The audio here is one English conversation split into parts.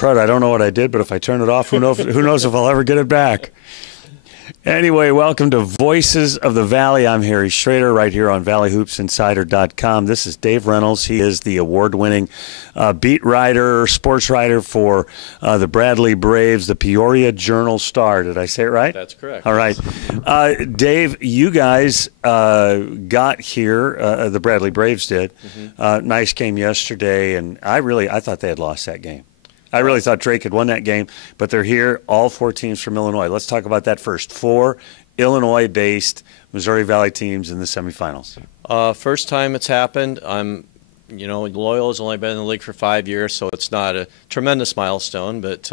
crud, I don't know what I did, but if I turn it off, who knows if I'll ever get it back. Anyway, welcome to Voices of the Valley. I'm Harry Schroeder right here on ValleyHoopsInsider.com. This is Dave Reynolds. He is the award-winning beat writer, sports writer for the Bradley Braves, the Peoria Journal-Star. Did I say it right? That's correct. All right. Dave, you guys got here, the Bradley Braves did. Nice game yesterday, and I thought they had lost that game. I really thought Drake had won that game, but they're here, all four teams from Illinois. Let's talk about that first. Four Illinois-based Missouri Valley teams in the semifinals. First time it's happened. Loyal has only been in the league for 5 years, so it's not a tremendous milestone. But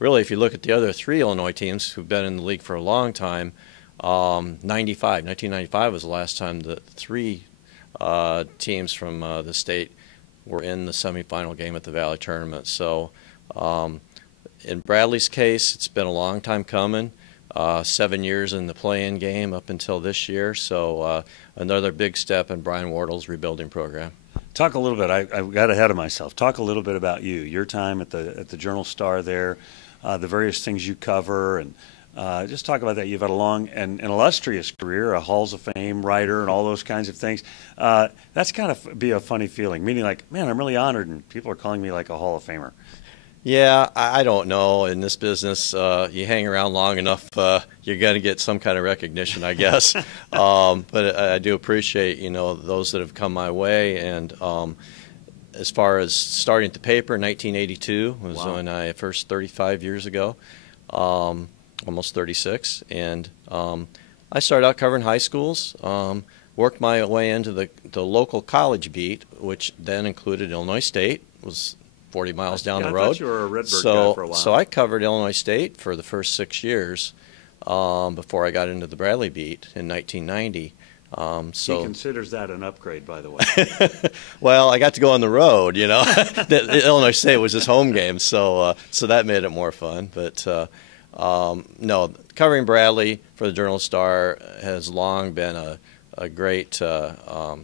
really, if you look at the other three Illinois teams who've been in the league for a long time, 1995 was the last time the three teams from the state were in the semifinal game at the Valley Tournament. So in Bradley's case, it's been a long time coming, 7 years in the play-in game up until this year, so another big step in Brian Wardle's rebuilding program. Talk a little bit, I got ahead of myself, talk a little bit about you, your time at the Journal-Star there, the various things you cover, and just talk about that. You've had a long and illustrious career, a Halls of Fame writer and all those kinds of things. That's kind of be a funny feeling, meaning like, man, I'm really honored and people are calling me like a Hall of Famer. Yeah, I don't know. In this business, you hang around long enough, you're going to get some kind of recognition, I guess. But I do appreciate, those that have come my way. And as far as starting at the paper in 1982 was when I first 35 years ago, almost 36. And I started out covering high schools, worked my way into the local college beat, which then included Illinois State, was 40 miles down the road. I thought you were a Redbird guy for a while. So I covered Illinois State for the first 6 years before I got into the Bradley beat in 1990. He considers that an upgrade, by the way. Well, I got to go on the road, Illinois State was his home game, so that made it more fun. But no, covering Bradley for the Journal-Star has long been a great, I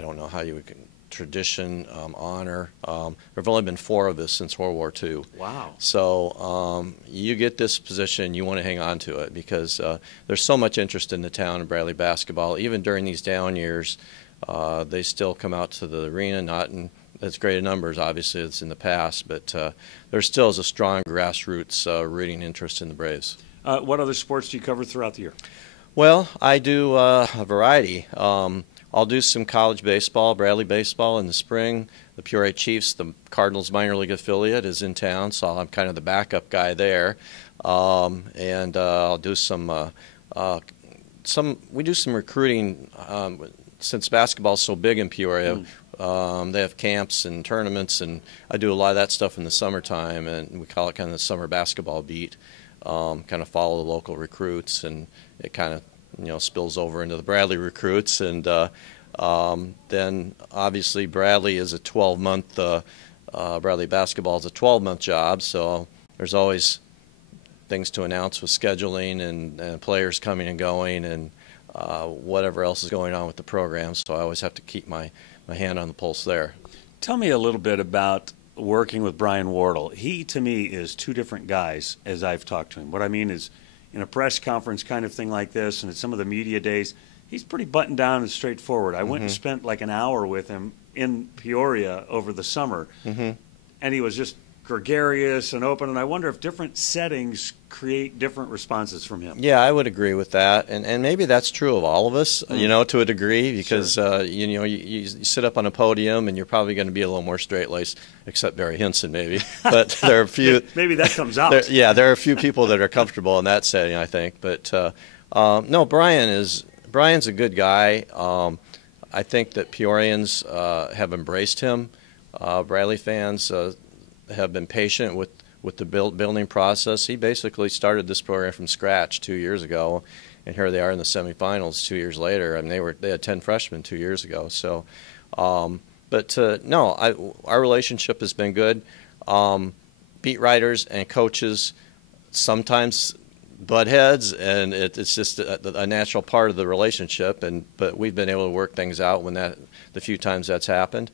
don't know how you would tradition, honor. There have only been 4 of us since World War II. Wow. So you get this position, you want to hang on to it because there's so much interest in the town of Bradley basketball. Even during these down years, they still come out to the arena, not in as great a numbers, obviously, as in the past, but there still is a strong grassroots rooting interest in the Braves. What other sports do you cover throughout the year? Well, I do a variety. I'll do some college baseball, Bradley baseball in the spring. The Peoria Chiefs, the Cardinals minor league affiliate, is in town, so I'm kind of the backup guy there. And I'll do we do some recruiting since basketball's so big in Peoria. They have camps and tournaments, and I do a lot of that stuff in the summertime, and we call it kind of the summer basketball beat. Kind of follow the local recruits, and it kind of spills over into the Bradley recruits, and then obviously Bradley is a 12-month, Bradley basketball is a 12-month job, so there's always things to announce with scheduling and players coming and going and whatever else is going on with the program, so I always have to keep my hand on the pulse there. Tell me a little bit about working with Brian Wardle. He, to me, is two different guys as I've talked to him. What I mean is, in a press conference kind of thing like this and at some of the media days, he's pretty buttoned down and straightforward. I went and spent like an hour with him in Peoria over the summer, and he was just gregarious and open, and I wonder if different settings create different responses from him. Yeah, I would agree with that, and maybe that's true of all of us, to a degree, because sure. You sit up on a podium and you're probably going to be a little more straight-laced, except Barry Hinson maybe, but there are a few. Maybe that comes out. There are a few people that are comfortable in that setting, I think, but no, Brian's a good guy. I think that Peorians have embraced him. Bradley fans have been patient with the building process. He basically started this program from scratch 2 years ago, and here they are in the semifinals 2 years later. I mean, they had 10 freshmen 2 years ago. So, no, our relationship has been good. Beat writers and coaches sometimes butt heads, and it's just a natural part of the relationship. But we've been able to work things out when the few times that's happened.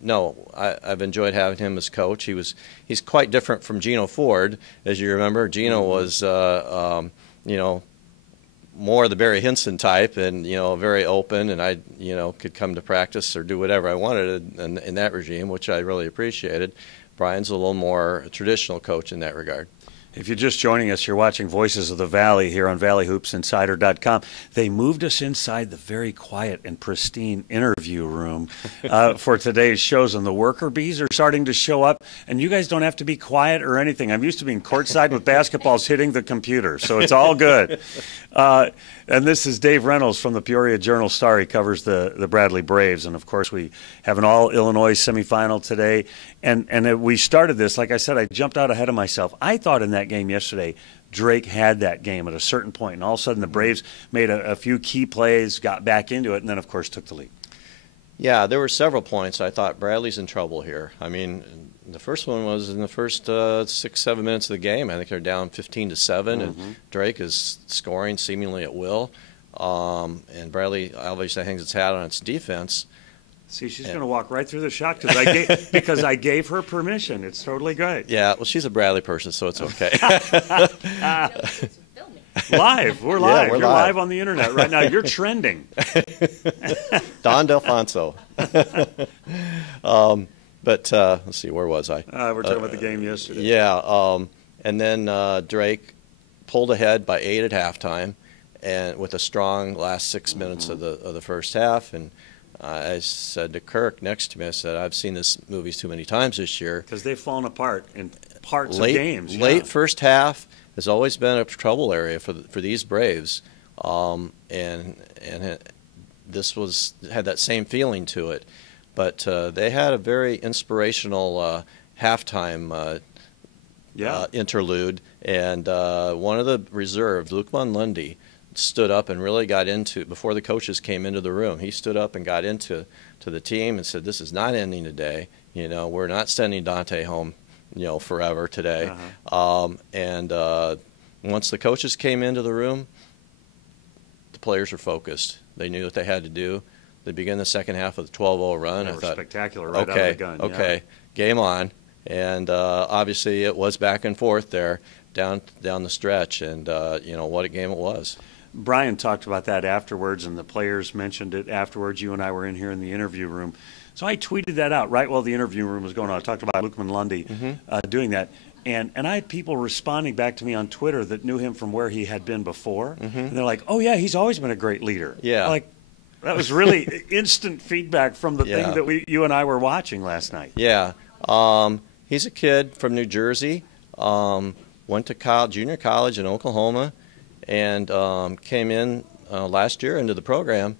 no, I've enjoyed having him as coach. He's quite different from Gino Ford, as you remember. Gino was, you know, more the Barry Hinson type, and very open, and I could come to practice or do whatever I wanted in that regime, which I really appreciated. Brian's a little more traditional coach in that regard. If you're just joining us, you're watching Voices of the Valley here on ValleyHoopsInsider.com. They moved us inside the very quiet and pristine interview room for today's shows, and the worker bees are starting to show up, and you guys don't have to be quiet or anything. I'm used to being courtside with basketballs hitting the computer, so it's all good. And this is Dave Reynolds from the Peoria Journal-Star. He covers the Bradley Braves, and of course we have an all-Illinois semifinal today. And we started this, like I said, I jumped out ahead of myself. I thought in that game yesterday, Drake had that game at a certain point, and all of a sudden the Braves made a few key plays, got back into it, and then, of course, took the lead. Yeah, there were several points I thought Bradley's in trouble here. I mean, the first one was in the first 6-7 minutes of the game. I think they're down 15-7, and Drake is scoring seemingly at will. And Bradley obviously hangs its hat on its defense. See, she's going to walk right through the shot because I gave her permission. It's totally great. Yeah, well, she's a Bradley person, so it's okay. Live. We're live. Yeah, we're You're live on the internet right now. You're trending. Don Delfonso. But let's see, where was I? We're talking about the game yesterday. Yeah, and then Drake pulled ahead by 8 at halftime, and with a strong last 6 minutes of the first half. And I said to Kirk next to me, I said, I've seen this movie too many times this year. Because they've fallen apart in parts of games. Late first half has always been a trouble area for these Braves, and this had that same feeling to it. But they had a very inspirational halftime interlude, and one of the reserves, Luke Von Lundy, stood up and really got into, before the coaches came into the room, he stood up and got into the team and said, this is not ending today. We're not sending Dante home, forever today. And once the coaches came into the room, the players were focused. They knew what they had to do. They began the second half of the 12-0 run. They were spectacular right out of the gun. Okay, game on. And obviously it was back and forth there down the stretch, and what a game it was. Brian talked about that afterwards, and the players mentioned it afterwards. You and I were in here in the interview room. So I tweeted that out right while the interview room was going on. I talked about Luke Von Lundy doing that. And I had people responding back to me on Twitter that knew him from where he had been before. And they're like, oh, yeah, he's always been a great leader. Yeah. Like, that was really instant feedback from the thing that you and I were watching last night. Yeah. He's a kid from New Jersey, went to junior college in Oklahoma, and came in last year into the program,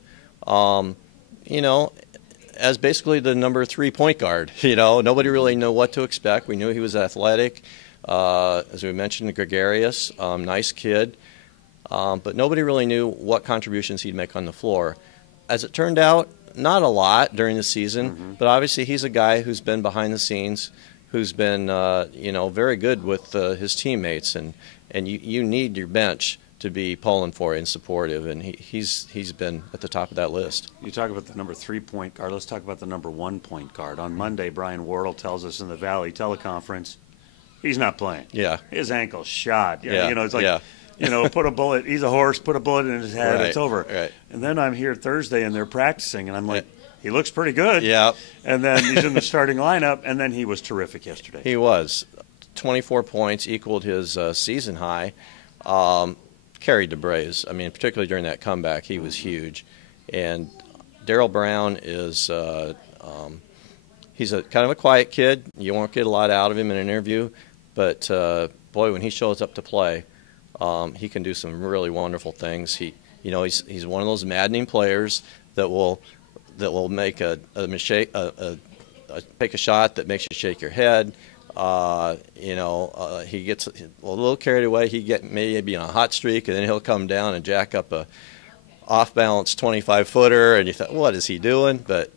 as basically the number 3 point guard. Nobody really knew what to expect. We knew he was athletic, as we mentioned, gregarious, nice kid, but nobody really knew what contributions he'd make on the floor. As it turned out, not a lot during the season, but obviously he's a guy who's been behind the scenes, who's been very good with his teammates, and you need your bench to be pulling for and supportive, and he's been at the top of that list. You talk about the number 3 point guard. Let's talk about the number 1 point guard. On Monday, Brian Wardle tells us in the Valley teleconference he's not playing. Yeah, his ankle's shot. Yeah, it's like put a bullet. He's a horse. Put a bullet in his head. Right, it's over. Right. And then I'm here Thursday, and they're practicing, and I'm like, he looks pretty good. Yeah. And then he's in the starting lineup, and then he was terrific yesterday. He was. 24 points, equaled his season high. Carried the Braves. I mean, particularly during that comeback, he was huge. And Darryl Brown is he's a kind of a quiet kid. You won't get a lot out of him in an interview, but boy, when he shows up to play, he can do some really wonderful things. He's one of those maddening players that will make take a shot that makes you shake your head. He gets a little carried away. He get maybe on a hot streak, and then he'll come down and jack up a off-balance 25-footer, and you thought, what is he doing? But,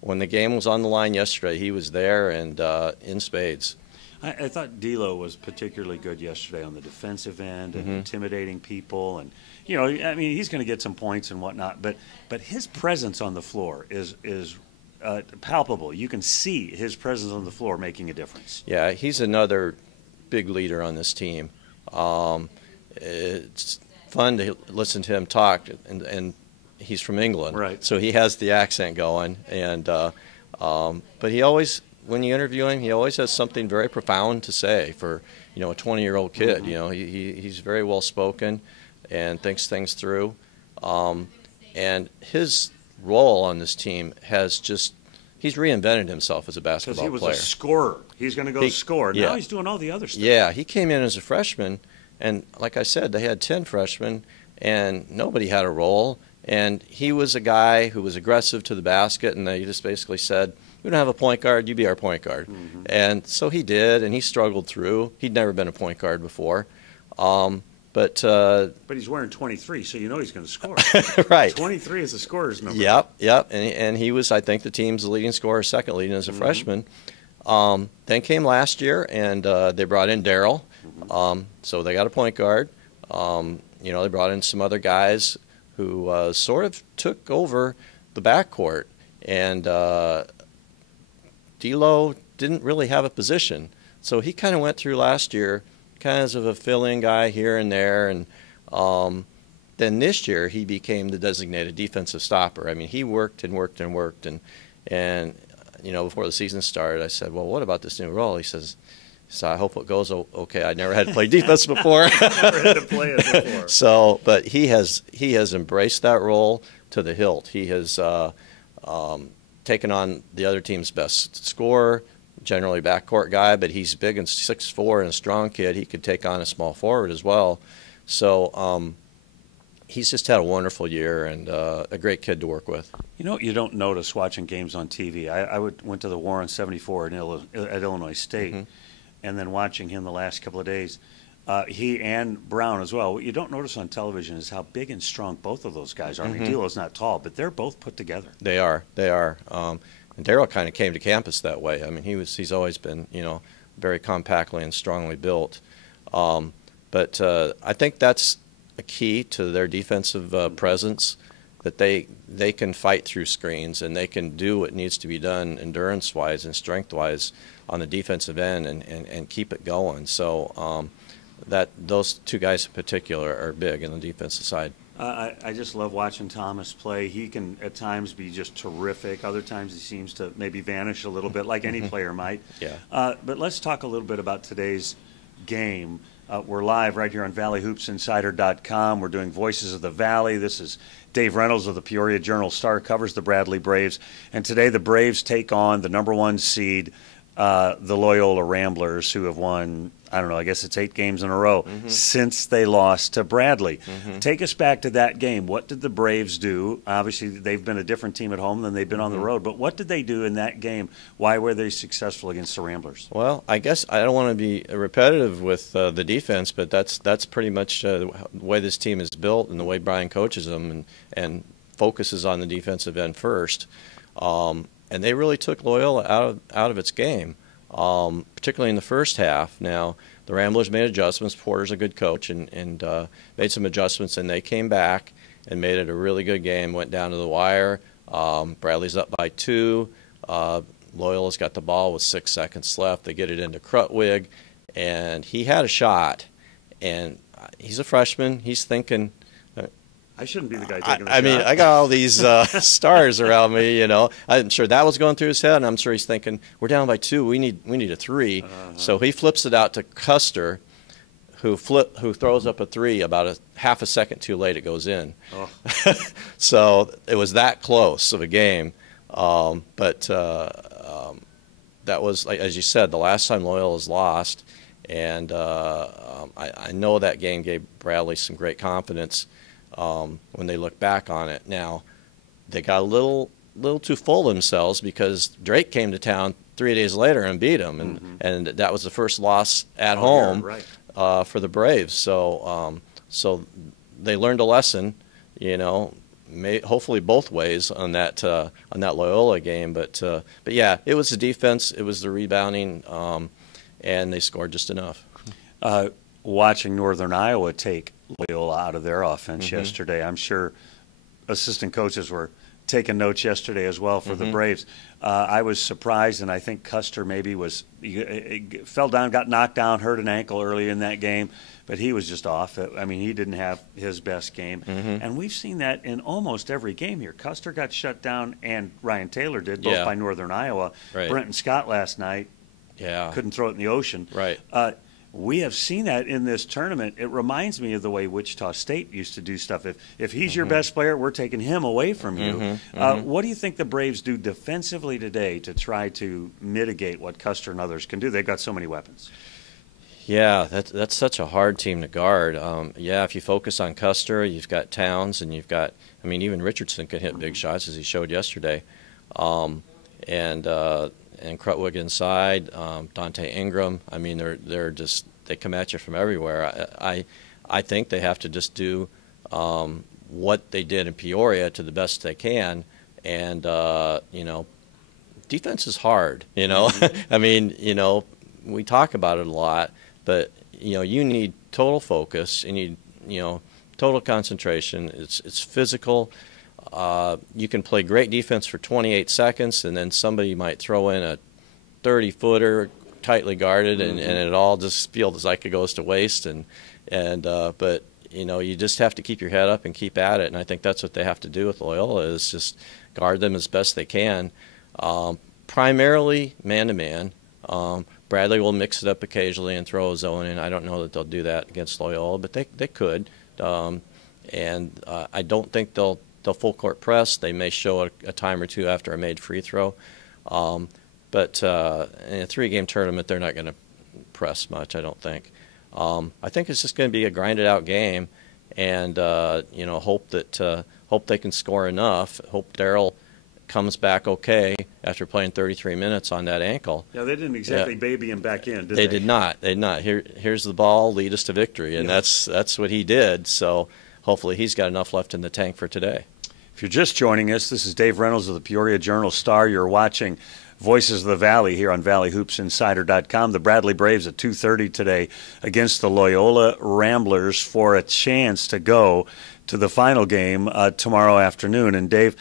when the game was on the line yesterday, he was there and in spades. I thought D'Lo was particularly good yesterday on the defensive end and intimidating people. And, he's going to get some points and whatnot. But his presence on the floor is palpable. You can see his presence on the floor making a difference. Yeah, he's another big leader on this team. It's fun to listen to him talk, and he's from England, right? So he has the accent going, and but he always, when you interview him, he always has something very profound to say for, you know, a 20-year-old kid. Mm-hmm. You know, he's very well spoken and thinks things through, and his role on this team has just, he's reinvented himself as a basketball player. Because he was a scorer. He's going to go score. Yeah. Now he's doing all the other stuff. Yeah, he came in as a freshman, and like I said, they had 10 freshmen, and nobody had a role. And he was a guy who was aggressive to the basket, and they just basically said, we don't have a point guard, you be our point guard. Mm-hmm. And so he did, and he struggled through. He'd never been a point guard before. But he's wearing 23, so you know he's going to score. right. 23 is a scorer's number. Yep. And he was, I think, the team's leading scorer, second leading as a freshman. Then came last year, and they brought in Daryl. So they got a point guard. You know, they brought in some other guys who sort of took over the backcourt. And D'Lo didn't really have a position. So he kind of went through last year kind of a fill-in guy here and there. And then this year he became the designated defensive stopper. I mean, he worked and worked and worked. And you know, before the season started, I said, well, what about this new role? He says, so I hope it goes okay. I never had to play defense before. Never had to play it before. So, but he has embraced that role to the hilt. He has taken on the other team's best scorer, generally backcourt guy, but he's big and 6'4" and a strong kid. He could take on a small forward as well. So he's just had a wonderful year and a great kid to work with. You know what you don't notice watching games on TV? I went to the Warren 74 at Illinois State, and then watching him the last couple of days, he and Brown as well. What you don't notice on television is how big and strong both of those guys are. I mean, D'Lo's not tall, but they're both put together. They are. And Daryl kind of came to campus that way. I mean, he's always been, you know, very compactly and strongly built. But I think that's a key to their defensive presence, that they can fight through screens and they can do what needs to be done endurance-wise and strength-wise on the defensive end and keep it going. So that those two guys in particular are big in the defensive side. I just love watching Thomas play. He can at times be just terrific. Other times he seems to maybe vanish a little bit, like any player might. Yeah. But let's talk a little bit about today's game. We're live right here on ValleyHoopsInsider.com. We're doing Voices of the Valley. This is Dave Reynolds of the Peoria Journal-Star, covers the Bradley Braves. And today the Braves take on the number one seed, the Loyola Ramblers, who have won, I don't know, I guess it's 8 games in a row since they lost to Bradley. Take us back to that game. What did the Braves do? Obviously, they've been a different team at home than they've been on the road, but what did they do in that game? Why were they successful against the Ramblers? Well, I guess I don't want to be repetitive with the defense, but that's pretty much the way this team is built and the way Brian coaches them and focuses on the defensive end first. And they really took Loyola out of its game, particularly in the first half. Now, the Ramblers made adjustments. Porter's a good coach and made some adjustments, and they came back and made it a really good game, went down to the wire. Bradley's up by 2. Loyola's got the ball with 6 seconds left. They get it into Krutwig, and he had a shot. And he's a freshman. He's thinking, I shouldn't be the guy taking the shot. I mean, I got all these stars around me, you know. I'm sure that was going through his head, and I'm sure he's thinking, we're down by 2. We need a 3. So he flips it out to Custer, who throws up a 3 about a half a second too late. It goes in. Oh. So it was that close of a game. But that was, like, as you said, the last time Loyola's lost. And I know that game gave Bradley some great confidence when they look back on it. Now, they got a little too full of themselves because Drake came to town 3 days later and beat them, and that was the first loss at home for the Braves. So they learned a lesson, you know, hopefully both ways on that Loyola game. But yeah, it was the defense, it was the rebounding, and they scored just enough. Watching Northern Iowa take Loyola out of their offense yesterday, I'm sure assistant coaches were taking notes yesterday as well for the Braves. I was surprised, and I think Custer maybe he fell down, got knocked down, hurt an ankle early in that game, but he was just off. I mean, he didn't have his best game. And we've seen that in almost every game here. Custer got shut down, and Ryan Taylor did, both by Northern Iowa. Right. Brenton Scott last night couldn't throw it in the ocean. Right. We have seen that in this tournament. It reminds me of the way Wichita State used to do stuff. If he's your best player, we're taking him away from you. What do you think the Braves do defensively today to try to mitigate what Custer and others can do? They've got so many weapons. Yeah, that's such a hard team to guard. If you focus on Custer, you've got Towns, and you've got, I mean, even Richardson can hit big shots, as he showed yesterday. And Krutwig inside, Dante Ingram. I mean, they come at you from everywhere. I think they have to just do what they did in Peoria to the best they can, and defense is hard. I mean, we talk about it a lot, but you need total focus. You need total concentration. It's physical. You can play great defense for 28 seconds, and then somebody might throw in a 30-footer, tightly guarded, and it all just feels like it goes to waste. But you just have to keep your head up and keep at it. And I think that's what they have to do with Loyola, is just guard them as best they can, primarily man-to-man. Bradley will mix it up occasionally and throw a zone in. I don't know that they'll do that against Loyola, but they could. I don't think they'll full court press. They may show a time or two after a made free throw. But in a 3-game tournament, they're not going to press much, I don't think. I think it's just going to be a grinded out game, and hope they can score enough. Hope Darryl comes back okay after playing 33 minutes on that ankle. Yeah, they didn't exactly baby him back in, did they? They did not. They did not. Here's the ball, lead us to victory, and that's what he did. So hopefully he's got enough left in the tank for today. If you're just joining us, this is Dave Reynolds of the Peoria Journal-Star. You're watching Voices of the Valley here on ValleyHoopsInsider.com. The Bradley Braves at 2:30 today against the Loyola Ramblers for a chance to go to the final game tomorrow afternoon. And Dave,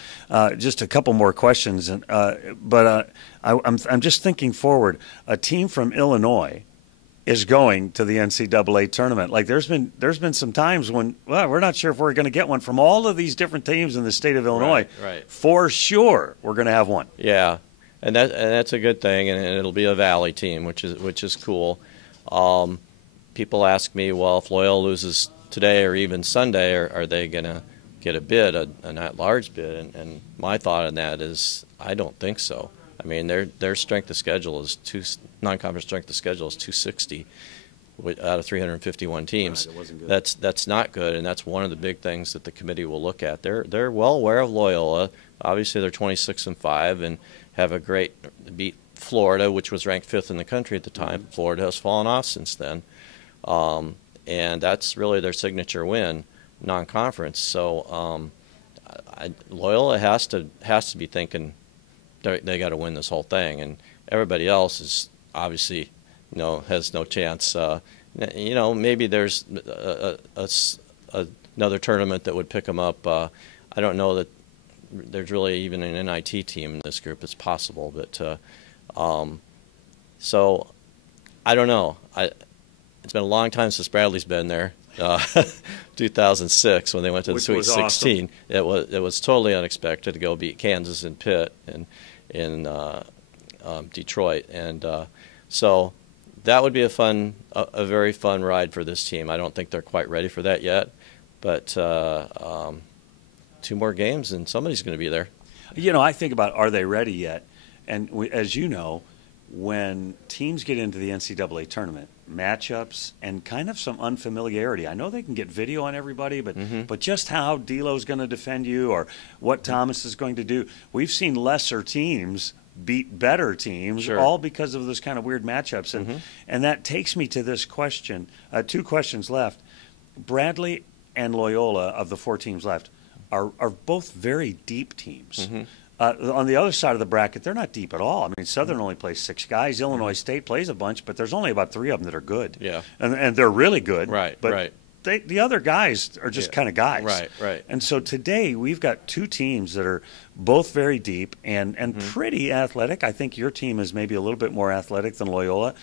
just a couple more questions, but I'm just thinking forward. A team from Illinois is going to the NCAA tournament. Like there's been some times when we're not sure if we're going to get one from all of these different teams in the state of Illinois. Right. For sure, we're going to have one. Yeah, and that's a good thing, and it'll be a Valley team, which is cool. People ask me, well, if Loyola loses today or even Sunday, are they going to get a bid, an at-large bid? And my thought on that is, I don't think so. I mean, their strength of schedule is non-conference strength of schedule is 260 out of 351 teams. Right, it wasn't good. That's not good, and that's one of the big things that the committee will look at. They're well aware of Loyola. Obviously, they're 26-5 and have a great beat Florida, which was ranked 5th in the country at the time. Florida has fallen off since then, and that's really their signature win, non-conference. So Loyola has to be thinking they got to win this whole thing, and everybody else is obviously has no chance. Maybe there's another tournament that would pick them up. I don't know that there's really even an NIT team in this group. It's possible, but so I don't know. It's been a long time since Bradley's been there. 2006 when they went to the Sweet 16. Awesome. It was totally unexpected to go beat Kansas and Pitt and in Detroit, and so that would be a very fun ride for this team. I don't think they're quite ready for that yet, but 2 more games and somebody's going to be there. I think about, are they ready yet? And as you know, when teams get into the NCAA tournament, matchups and kind of some unfamiliarity. I know they can get video on everybody, but just how D'Lo's going to defend you or what Thomas is going to do. We've seen lesser teams beat better teams, all because of those kind of weird matchups. And that takes me to this question. 2 questions left. Bradley and Loyola, of the 4 teams left, are both very deep teams. On the other side of the bracket, they're not deep at all. I mean, Southern only plays 6 guys. Illinois State plays a bunch, but there's only about 3 of them that are good. Yeah. And they're really good. Right, but right. the other guys are just kind of guys. Right, right. And so today we've got two teams that are both very deep and pretty athletic. I think your team is maybe a little bit more athletic than Loyola.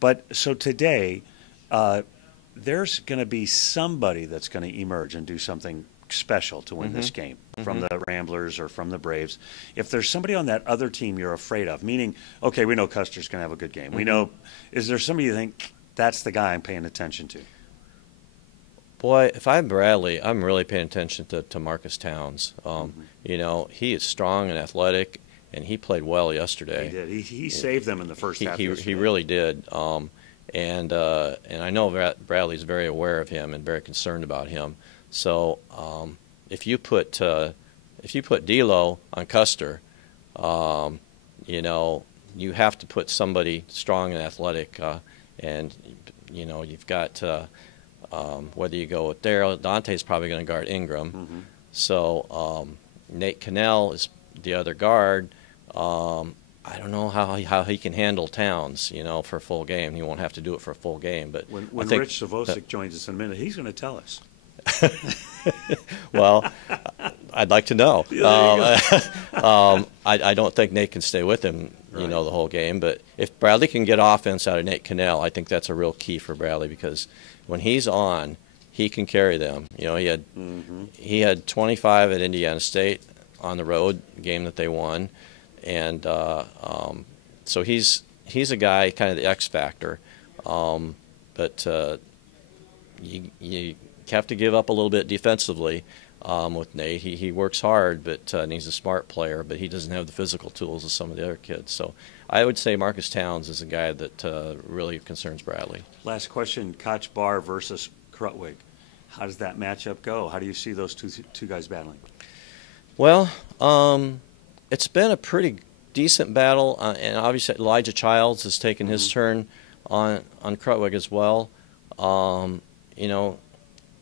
But so today there's going to be somebody that's going to emerge and do something special to win this game from the Ramblers or from the Braves. If there's somebody on that other team you're afraid of, meaning, okay, we know Custer's going to have a good game. We know, is there somebody you think that's the guy I'm paying attention to? Boy, if I'm Bradley, I'm really paying attention to Marcus Towns. You know, he is strong and athletic, and he played well yesterday. He did. He saved them in the first half. He really did. And I know Bradley's very aware of him and very concerned about him. So if you put D'Lo on Custer, you know, you have to put somebody strong and athletic, and you know you've got whether you go with Darryl, Dante's probably going to guard Ingram. So Nate Cannell is the other guard. I don't know how he can handle Towns, you know, for a full game. He won't have to do it for a full game, but when Rich Zavosik joins us in a minute, he's going to tell us. Well, I'd like to know. I don't think Nate can stay with him, you know, the whole game. But if Bradley can get offense out of Nate Cannell, I think that's a real key for Bradley because when he's on, he can carry them. You know, he had 25 at Indiana State on the road, game that they won, and so he's a guy, kind of the X factor. But you have to give up a little bit defensively with Nate. He works hard, but and he's a smart player, but he doesn't have the physical tools of some of the other kids. So I would say Marcus Towns is a guy that really concerns Bradley. Last question, Koch Barr versus Krutwig. How does that matchup go? How do you see those two guys battling? Well, it's been a pretty decent battle, and obviously Elijah Childs has taken his turn on Krutwig as well. You know,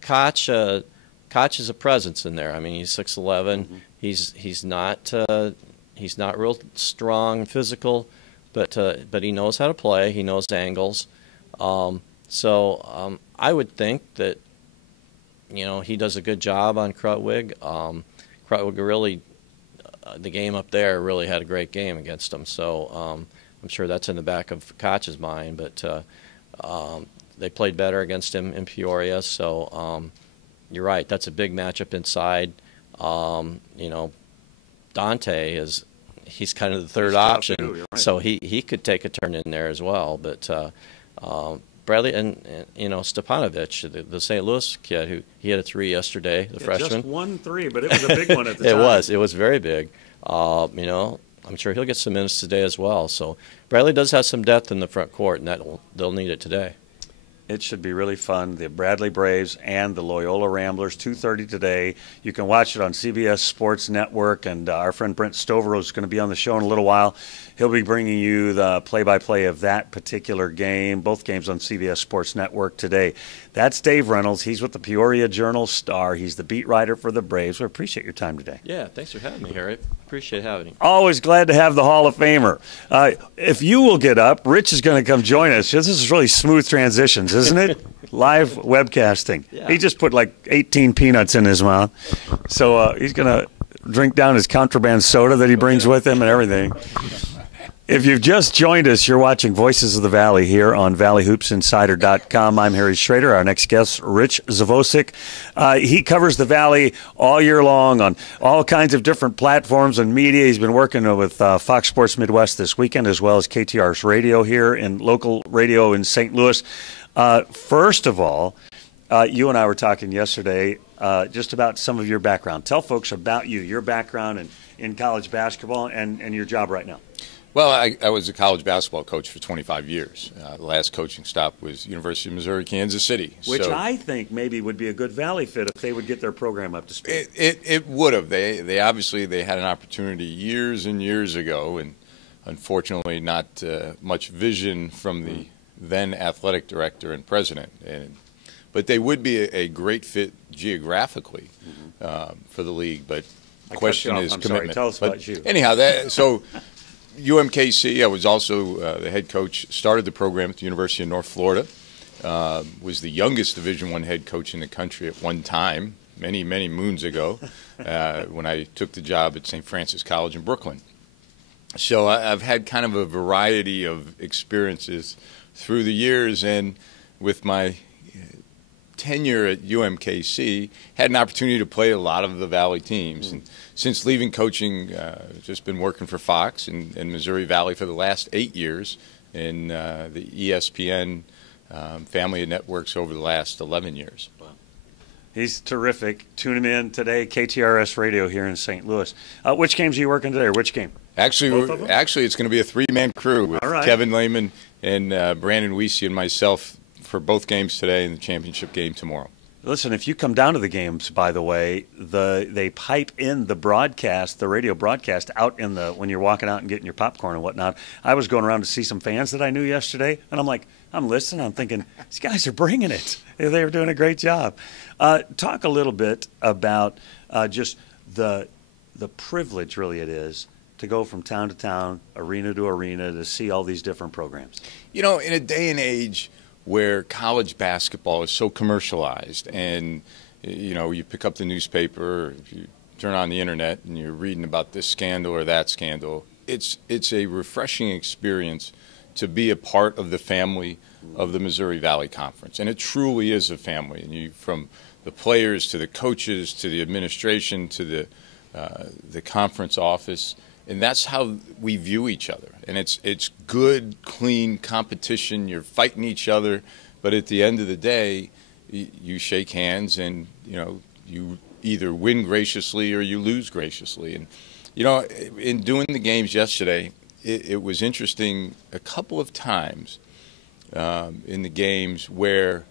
Koch is a presence in there. I mean, he's 6'11". He's not real strong, physical, but he knows how to play. He knows angles. So I would think that, you know, he does a good job on Krutwig. Krutwig really, the game up there really had a great game against him. So I'm sure that's in the back of Koch's mind. But they played better against him in Peoria. So you're right. That's a big matchup inside. You know, Dante he's kind of the third option. Right. So he could take a turn in there as well. But Bradley and you know, Stepanovich, the St. Louis kid, he had a 3 yesterday, the freshman. Just 1 3, but it was a big one at the time. It was very big. You know, I'm sure he'll get some minutes today as well. So Bradley does have some depth in the front court, and they'll need it today. It should be really fun. The Bradley Braves and the Loyola Ramblers, 2:30 today. You can watch it on CBS Sports Network, and our friend Brent Stover is going to be on the show in a little while. He'll be bringing you the play-by-play of that particular game, both games on CBS Sports Network today. That's Dave Reynolds. He's with the Peoria Journal-Star. He's the beat writer for the Braves. We appreciate your time today. Yeah, thanks for having me, Harry. Appreciate having you. Always glad to have the Hall of Famer. If you will get up, Rich is going to come join us. This is really smooth transitions, isn't it? Live webcasting. Yeah. He just put like 18 peanuts in his mouth. So he's going to drink down his contraband soda that he brings with him and everything. If you've just joined us, you're watching Voices of the Valley here on ValleyHoopsInsider.com. I'm Harry Schroeder. Our next guest, Rich Zavosik. He covers the Valley all year long on all kinds of different platforms and media. He's been working with Fox Sports Midwest this weekend, as well as KTR's radio here and local radio in St. Louis. First of all, you and I were talking yesterday just about some of your background. Tell folks about you, your background in college basketball and your job right now. Well, I was a college basketball coach for 25 years. The last coaching stop was University of Missouri, Kansas City. Which I think maybe would be a good Valley fit if they would get their program up to speed. It would have. They obviously had an opportunity years and years ago, and unfortunately not much vision from the then athletic director and president. But they would be a great fit geographically for the league. But the question is commitment. Sorry, tell us about you. Anyhow, so UMKC, I was also the head coach, started the program at the University of North Florida. was the youngest Division I head coach in the country at one time, many, many moons ago, when I took the job at St. Francis College in Brooklyn. So I've had kind of a variety of experiences through the years, and with my tenure at UMKC, had an opportunity to play a lot of the Valley teams. And since leaving coaching, just been working for Fox in Missouri Valley for the last 8 years, in the ESPN family of networks over the last 11 years. Wow. He's terrific. Tune him in today, KTRS Radio here in St. Louis. Which games are you working today, or which game? Actually, it's going to be a three-man crew with Kevin Lehman and Brandon Weesey and myself for both games today and the championship game tomorrow. Listen, if you come down to the games, by the way, they pipe in the broadcast, the radio broadcast, out in the when you're walking out and getting your popcorn and whatnot. I was going around to see some fans that I knew yesterday, and I'm like, I'm listening. I'm thinking, these guys are bringing it. They were doing a great job. Talk a little bit about just the privilege, really, it is to go from town to town, arena to arena, to see all these different programs. You know, in a day and age where college basketball is so commercialized, and you know, you pick up the newspaper, if you turn on the internet and you're reading about this scandal or that scandal, it's a refreshing experience to be a part of the family of the Missouri Valley Conference. And it truly is a family. And you, from the players to the coaches to the administration to the conference office, and that's how we view each other. And it's good, clean competition. You're fighting each other, but at the end of the day, you shake hands, and you know, you either win graciously or you lose graciously. And you know, in doing the games yesterday, it was interesting a couple of times in the games where,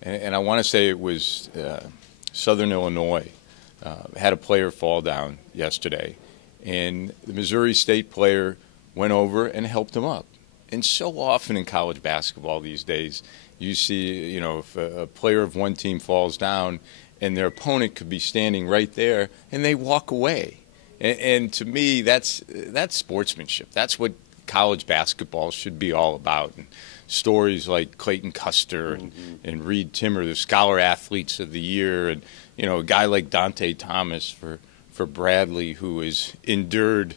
and I want to say it was Southern Illinois, had a player fall down yesterday, and the Missouri State player went over and helped him up. And so often in college basketball these days, you see, you know, if a player of one team falls down and their opponent could be standing right there, and they walk away. And to me, that's sportsmanship. That's what college basketball should be all about. And stories like Clayton Custer and Reed Timmer, the Scholar Athletes of the Year, and you know, a guy like Dante Thomas for Bradley, who has endured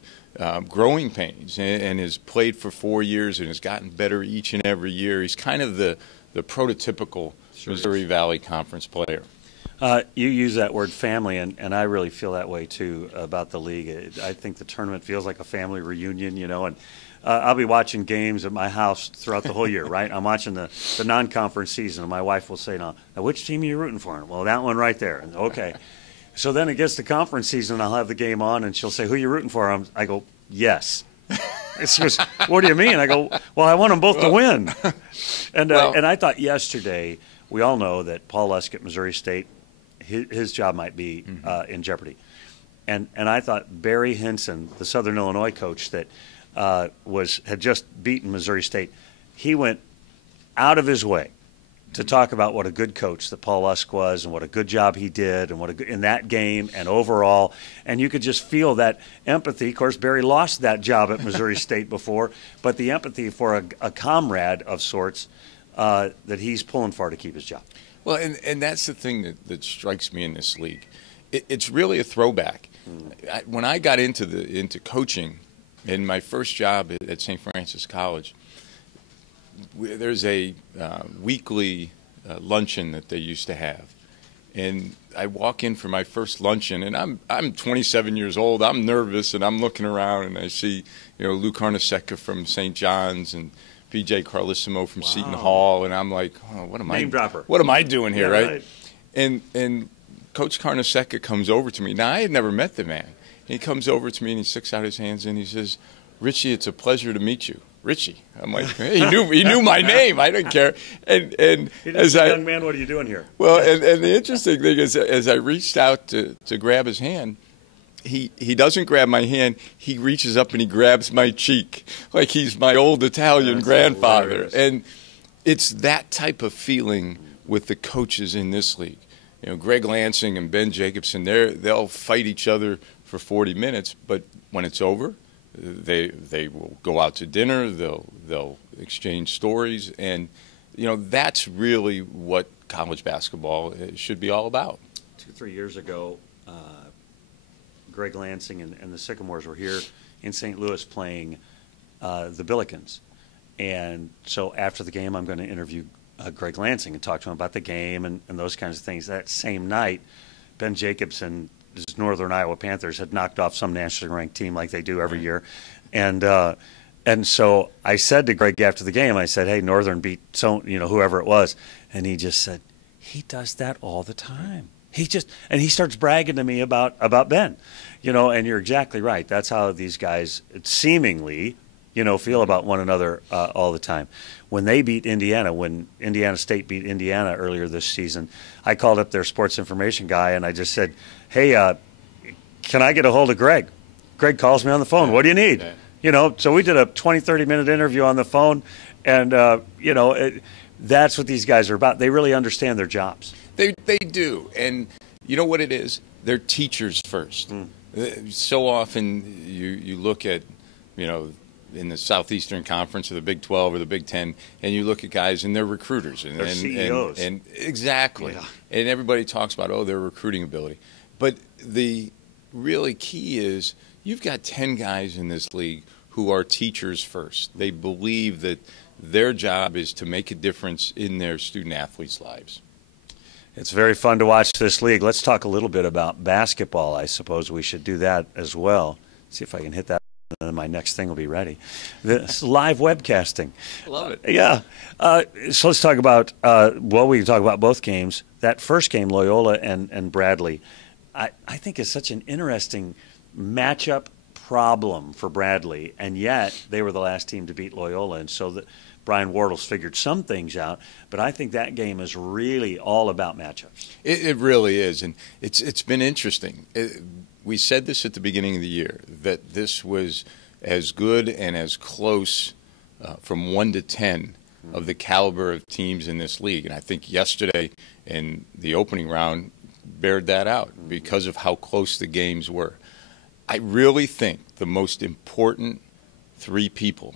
growing pains and has played for 4 years and has gotten better each and every year. He's kind of the prototypical Missouri Valley Conference player. You use that word family, and I really feel that way too about the league. I think the tournament feels like a family reunion, you know, and I'll be watching games at my house throughout the whole year, right? I'm watching the non-conference season, and my wife will say, now which team are you rooting for? Well, that one right there. And, okay. So then it gets to conference season, and I'll have the game on, and she'll say, who are you rooting for? I go, yes. She goes, what do you mean? I go, well, I want them both to win. And I thought yesterday, we all know that Paul Lusk at Missouri State, his job might be in jeopardy. And I thought Barry Hinson, the Southern Illinois coach that had just beaten Missouri State, he went out of his way to talk about what a good coach that Paul Lusk was and what a good job he did and in that game and overall. And you could just feel that empathy. Of course, Barry lost that job at Missouri State before, but the empathy for a comrade of sorts that he's pulling for to keep his job. Well, and that's the thing that strikes me in this league. It's really a throwback. When I got into coaching in my first job at St. Francis College, there's a weekly luncheon that they used to have. And I walk in for my first luncheon, and I'm 27 years old. I'm nervous, and I'm looking around, and I see, you know, Lou Carnesecca from St. John's and P.J. Carlissimo from Seton Hall, and I'm like, oh, what am I doing here, right? And Coach Carnesecca comes over to me. Now, I had never met the man. He comes over to me, and he sticks out his hands, and he says, Richie, it's a pleasure to meet you. Richie. I'm like, hey, he knew my name. I didn't care. And as young man, what are you doing here? Well, and the interesting thing is, as I reached out to grab his hand, he doesn't grab my hand. He reaches up and he grabs my cheek like he's my old Italian grandfather. Hilarious. And it's that type of feeling with the coaches in this league. You know, Greg Lansing and Ben Jacobson, they'll fight each other for 40 minutes, but when it's over, they will go out to dinner. They'll exchange stories, and that's really what college basketball should be all about. 2-3 years ago, Greg Lansing and the Sycamores were here in St. Louis playing the Billikens. And so after the game, I'm going to interview Greg Lansing and talk to him about the game and those kinds of things. That same night, Ben Jacobson, his Northern Iowa Panthers, had knocked off some nationally ranked team like they do every year. And so I said to Greg after the game, I said, hey, Northern beat whoever it was. And he just said, he does that all the time. And he starts bragging to me about Ben, and you're exactly right. That's how these guys seemingly, feel about one another all the time. When they beat Indiana, when Indiana State beat Indiana earlier this season, I called up their sports information guy and I just said, hey, can I get a hold of Greg? Greg calls me on the phone. What do you need? So we did a 20, 30-minute interview on the phone, and, that's what these guys are about. They really understand their jobs. They do. And you know what it is? They're teachers first. So often you look at, in the Southeastern Conference or the Big 12 or the Big 10, and you look at guys and they're recruiters. And, they're CEOs. And exactly. Yeah. And everybody talks about, their recruiting ability. But the really key is you've got 10 guys in this league who are teachers first. They believe that their job is to make a difference in their student-athletes' lives. It's very fun to watch this league. Let's talk a little bit about basketball. I suppose we should do that as well. See if I can hit that, and then my next thing will be ready. This live webcasting. Love it. Yeah. So let's talk about, we can talk about both games. That first game, Loyola and Bradley, I think is such an interesting matchup problem for Bradley, and yet they were the last team to beat Loyola, and so Brian Wardle's figured some things out, but I think that game is really all about matchups. It really is, and it's been interesting. We said this at the beginning of the year, that this was as good and as close from 1 to 10 of the caliber of teams in this league, and I think yesterday in the opening round bared that out because of how close the games were. I really think the most important 3 people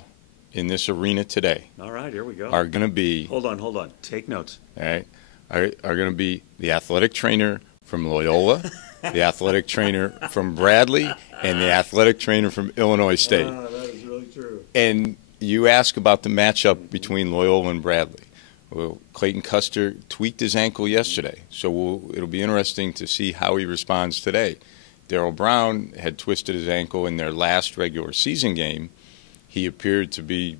in this arena today. All right, here we go. Are going to be. Hold on. Take notes. All right, are going to be the athletic trainer from Loyola, the athletic trainer from Bradley, and the athletic trainer from Illinois State. That is really true. And you ask about the matchup between Loyola and Bradley. Well, Clayton Custer tweaked his ankle yesterday, so it'll be interesting to see how he responds today. Darryl Brown had twisted his ankle in their last regular season game. He appeared to be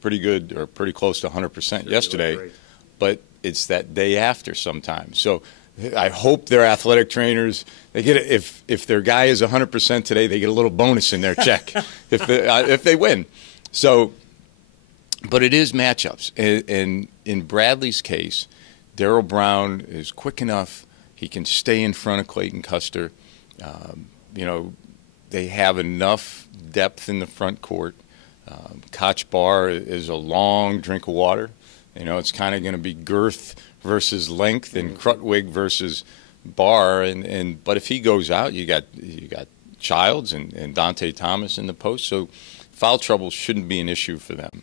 pretty good or pretty close to 100% yesterday, but it's that day after sometimes. So I hope their athletic trainers, they get if their guy is 100% today, they get a little bonus in their check if they win. So, but it is matchups, and in Bradley's case, Darryl Brown is quick enough. He can stay in front of Clayton Custer. They have enough depth in the front court. Koch Barr is a long drink of water. It's kind of going to be girth versus length and Krutwig versus Barr. But if he goes out, you got Childs and Dante Thomas in the post. So foul trouble shouldn't be an issue for them.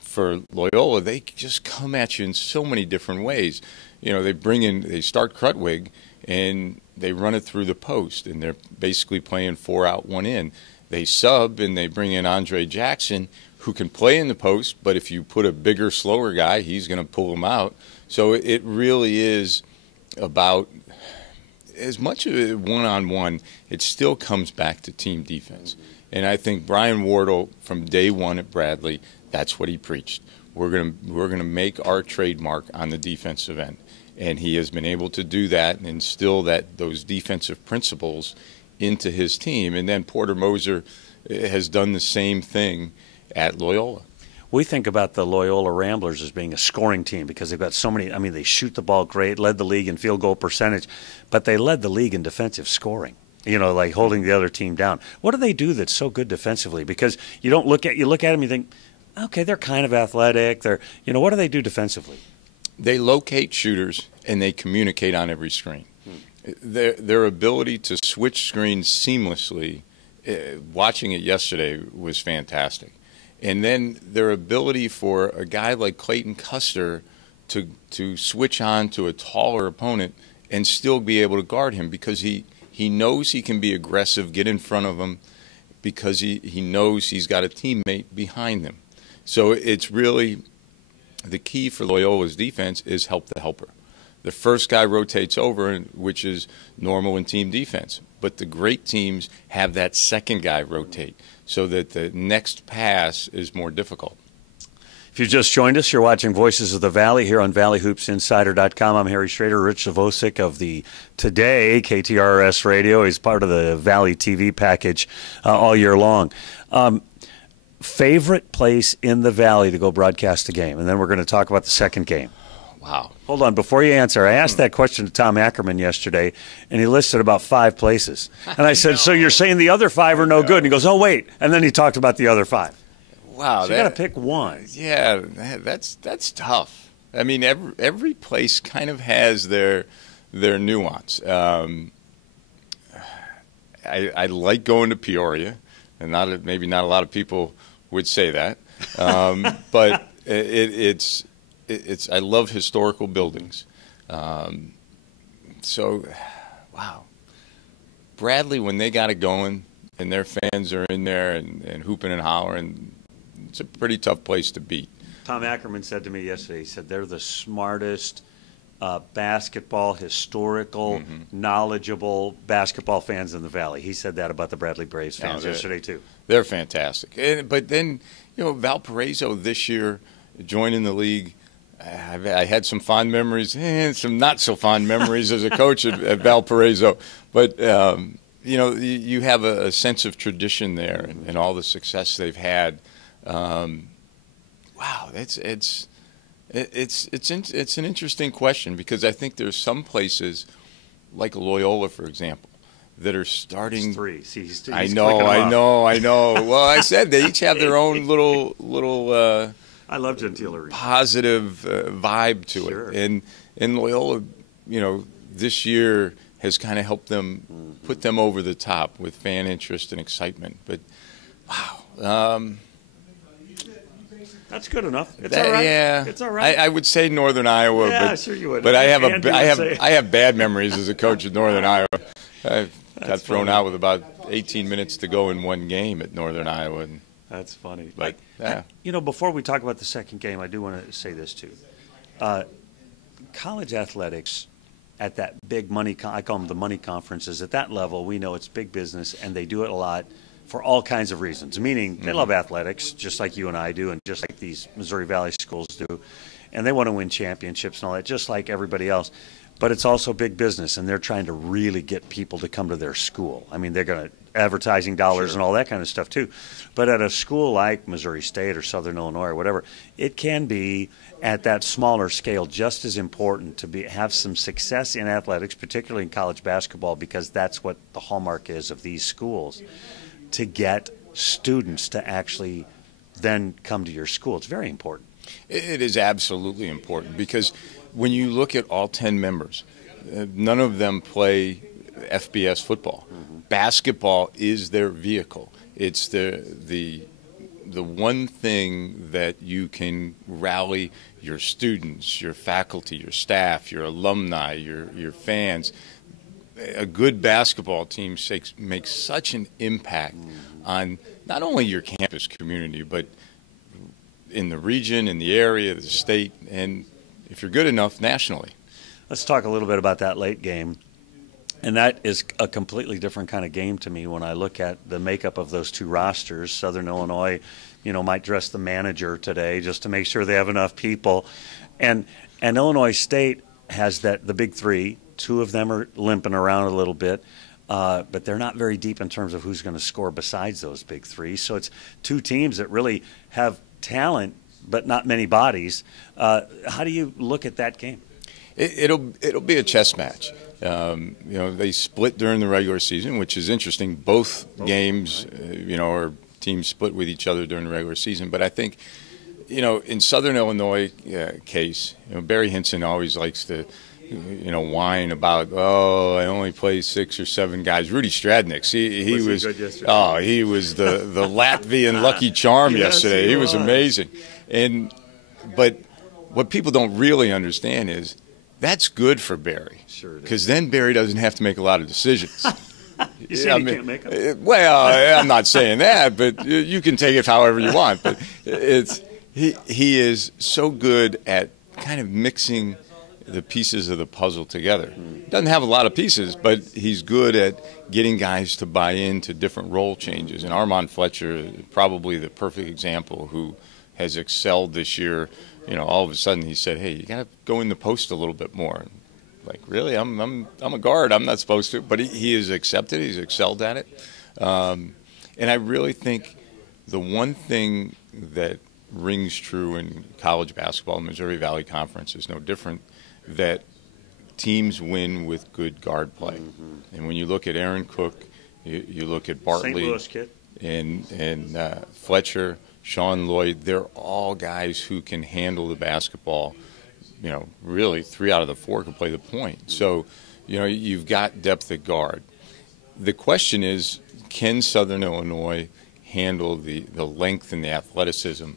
For Loyola, they just come at you in so many different ways. They start Krutwig and they run it through the post, and they're basically playing 4 out, 1 in. They sub and they bring in Andre Jackson, who can play in the post, but if you put a bigger, slower guy, he's going to pull him out. So it really is about, as much of it one-on-one, it still comes back to team defense. And I think Brian Wardle, from day one at Bradley, that's what he preached. We're going to make our trademark on the defensive end. And he has been able to do that and instill those defensive principles into his team. And then Porter Moser has done the same thing at Loyola. We think about the Loyola Ramblers as being a scoring team because they've got so many. I mean, they shoot the ball great, led the league in field goal percentage, but they led the league in defensive scoring. Like holding the other team down. What do they do that's so good defensively? Because you look at them, you think, okay, they're kind of athletic. What do they do defensively? They locate shooters and they communicate on every screen. Their ability to switch screens seamlessly, watching it yesterday was fantastic. And then their ability for a guy like Clayton Custer to switch on to a taller opponent and still be able to guard him, because he knows he can be aggressive, get in front of him, because he knows he's got a teammate behind him. So it's really the key for Loyola's defense is help the helper. The first guy rotates over, which is normal in team defense. But the great teams have that second guy rotate so that the next pass is more difficult. If you just joined us, you're watching Voices of the Valley here on ValleyHoopsInsider.com. I'm Harry Schroeder. Rich Zavosik of the Today KTRS Radio. He's part of the Valley TV package all year long. Favorite place in the Valley to go broadcast a game? And then we're going to talk about the second game. Wow. Hold on. Before you answer, I asked that question to Tom Ackerman yesterday, and he listed about 5 places. And I said, so you're saying the other 5 are no good? And he goes, oh, wait. And then he talked about the other 5. Wow. So you got to pick one. Yeah, that's tough. I mean, every place kind of has their nuance. I like going to Peoria, and maybe not a lot of people would say that, but it's I love historical buildings. So, wow. Bradley, when they got it going and their fans are in there and hooping and hollering, it's a pretty tough place to beat. Tom Ackerman said to me yesterday, he said they're the smartest basketball, historical, knowledgeable basketball fans in the Valley. He said that about the Bradley Braves fans yesterday, too. They're fantastic. But then, Valparaiso this year joining the league, I had some fond memories and some not so fond memories as a coach at Valparaiso. But, you have a sense of tradition there and all the success they've had. Wow, it's an interesting question, because I think there's some places, like Loyola, for example, that are starting. It's 3. See, he's I know. Well, I said they each have their own little. I love Gentile. Positive vibe to Sure. it, and Loyola, this year has kind of helped them put them over the top with fan interest and excitement. But wow. That's good enough. It's all right. Yeah, it's all right. I would say Northern Iowa, yeah, sure you would. But I have bad memories as a coach at Northern Iowa. I got thrown out with about 18 minutes to go in one game at Northern Iowa. That's funny. But yeah. Before we talk about the second game, I do want to say this too. College athletics at that big money, I call them the money conferences. At that level, we know it's big business, and they do it a lot for all kinds of reasons, meaning they love athletics, just like you and I do, and just like these Missouri Valley schools do, and they want to win championships and all that, just like everybody else. But it's also big business, and they're trying to really get people to come to their school. I mean, they're going to advertising dollars and all that kind of stuff too. But at a school like Missouri State or Southern Illinois or whatever, it can be at that smaller scale just as important to have some success in athletics, particularly in college basketball, because that's what the hallmark is of these schools, to get students to actually then come to your school. It's very important. It is absolutely important, because when you look at all 10 members, none of them play FBS football. Basketball is their vehicle. It's the one thing that you can rally your students, your faculty, your staff, your alumni, your fans. A good basketball team makes such an impact on not only your campus community, but in the region, in the area, the state, and if you're good enough, nationally. Let's talk a little bit about that late game. And that is a completely different kind of game to me when I look at the makeup of those two rosters. Southern Illinois, might dress the manager today just to make sure they have enough people. And Illinois State has the big 3. 2 of them are limping around a little bit. But they're not very deep in terms of who's going to score besides those big 3. So it's 2 teams that really have talent but not many bodies. How do you look at that game? It'll be a chess match. They split during the regular season, which is interesting. Both games, are teams split with each other during the regular season. But I think, in Southern Illinois case, Barry Hinson always likes to whine about, oh, I only play 6 or 7 guys. Rudy Stradniks, he was good yesterday? Oh, he was the Latvian Lucky Charm yesterday. He was amazing. But what people don't really understand is that's good for Barry. Sure it is. Because then Barry doesn't have to make a lot of decisions. You say he can't make them? Well, I'm not saying that, but you can take it however you want. But he is so good at kind of mixing the pieces of the puzzle together. Doesn't have a lot of pieces, but he's good at getting guys to buy into different role changes. And Armand Fletcher, probably the perfect example, who has excelled this year. All of a sudden he said, "Hey, you got to go in the post a little bit more." Like, really? I'm a guard. I'm not supposed to. But he has accepted it. He's excelled at it. And I really think the one thing that rings true in college basketball, the Missouri Valley Conference is no different, that teams win with good guard play. Mm-hmm. And when you look at Aaron Cook, you look at Bartley, St. Louis kid, and Fletcher, Sean Lloyd, they're all guys who can handle the basketball. Really 3 out of the 4 can play the point. So, you've got depth at guard. The question is, can Southern Illinois handle the length and the athleticism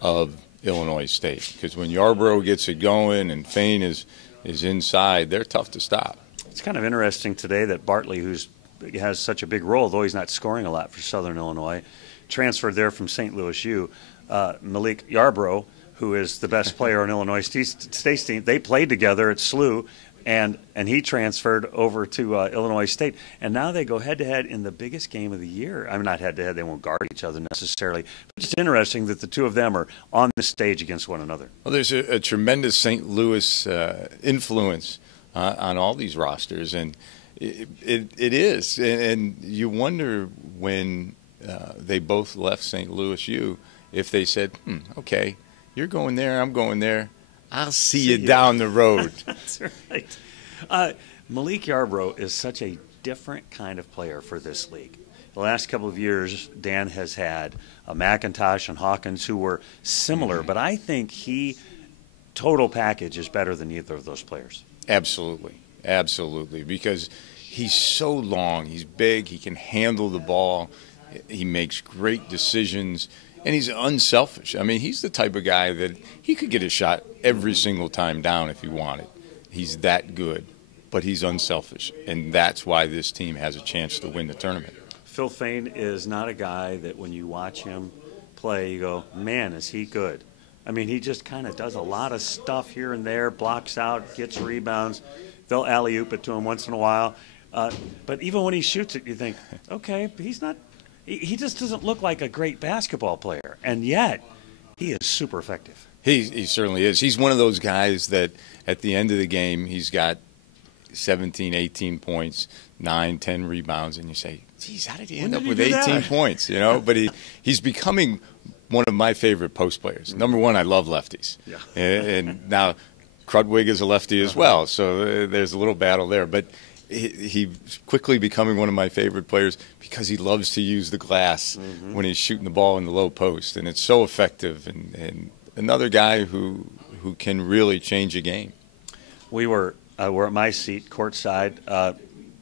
of Illinois State? Because when Yarbrough gets it going and Fain is inside, they're tough to stop. It's kind of interesting today that Bartley, has such a big role, though he's not scoring a lot for Southern Illinois, transferred there from St. Louis U. Malik Yarbrough, who is the best player on Illinois State's team, they played together at SLU, and he transferred over to Illinois State. And now they go head-to-head in the biggest game of the year. I mean, not head-to-head, they won't guard each other necessarily. But it's interesting that the two of them are on the stage against one another. Well, there's a tremendous St. Louis influence on all these rosters, and it is. And you wonder when they both left St. Louis U if they said, okay, you're going there, I'm going there. I'll see you down the road. That's right. Malik Yarbrough is such a different kind of player for this league. The last couple of years, Dan has had McIntosh and Hawkins who were similar, but I think total package is better than either of those players. Absolutely, because he's so long, he's big, he can handle the ball, he makes great decisions. And he's unselfish. I mean, he's the type of guy that he could get a shot every single time down if he wanted. He's that good, but he's unselfish. And that's why this team has a chance to win the tournament. Phil Fain is not a guy that when you watch him play, you go, man, is he good. I mean, he just kind of does a lot of stuff here and there, blocks out, gets rebounds. They'll alley-oop it to him once in a while. But even when he shoots it, you think, okay, he's not. He just doesn't look like a great basketball player, and yet he is super effective. He certainly is. He's one of those guys that at the end of the game, he's got 17, 18 points, 9, 10 rebounds, and you say, geez, how did he end up with 18 points? But he's becoming one of my favorite post players. Number one, I love lefties. Yeah. And now Krudwig is a lefty as well, so there's a little battle there. But he's quickly becoming one of my favorite players because he loves to use the glass when he's shooting the ball in the low post, and it's so effective. And another guy who can really change a game. We're at my seat, courtside,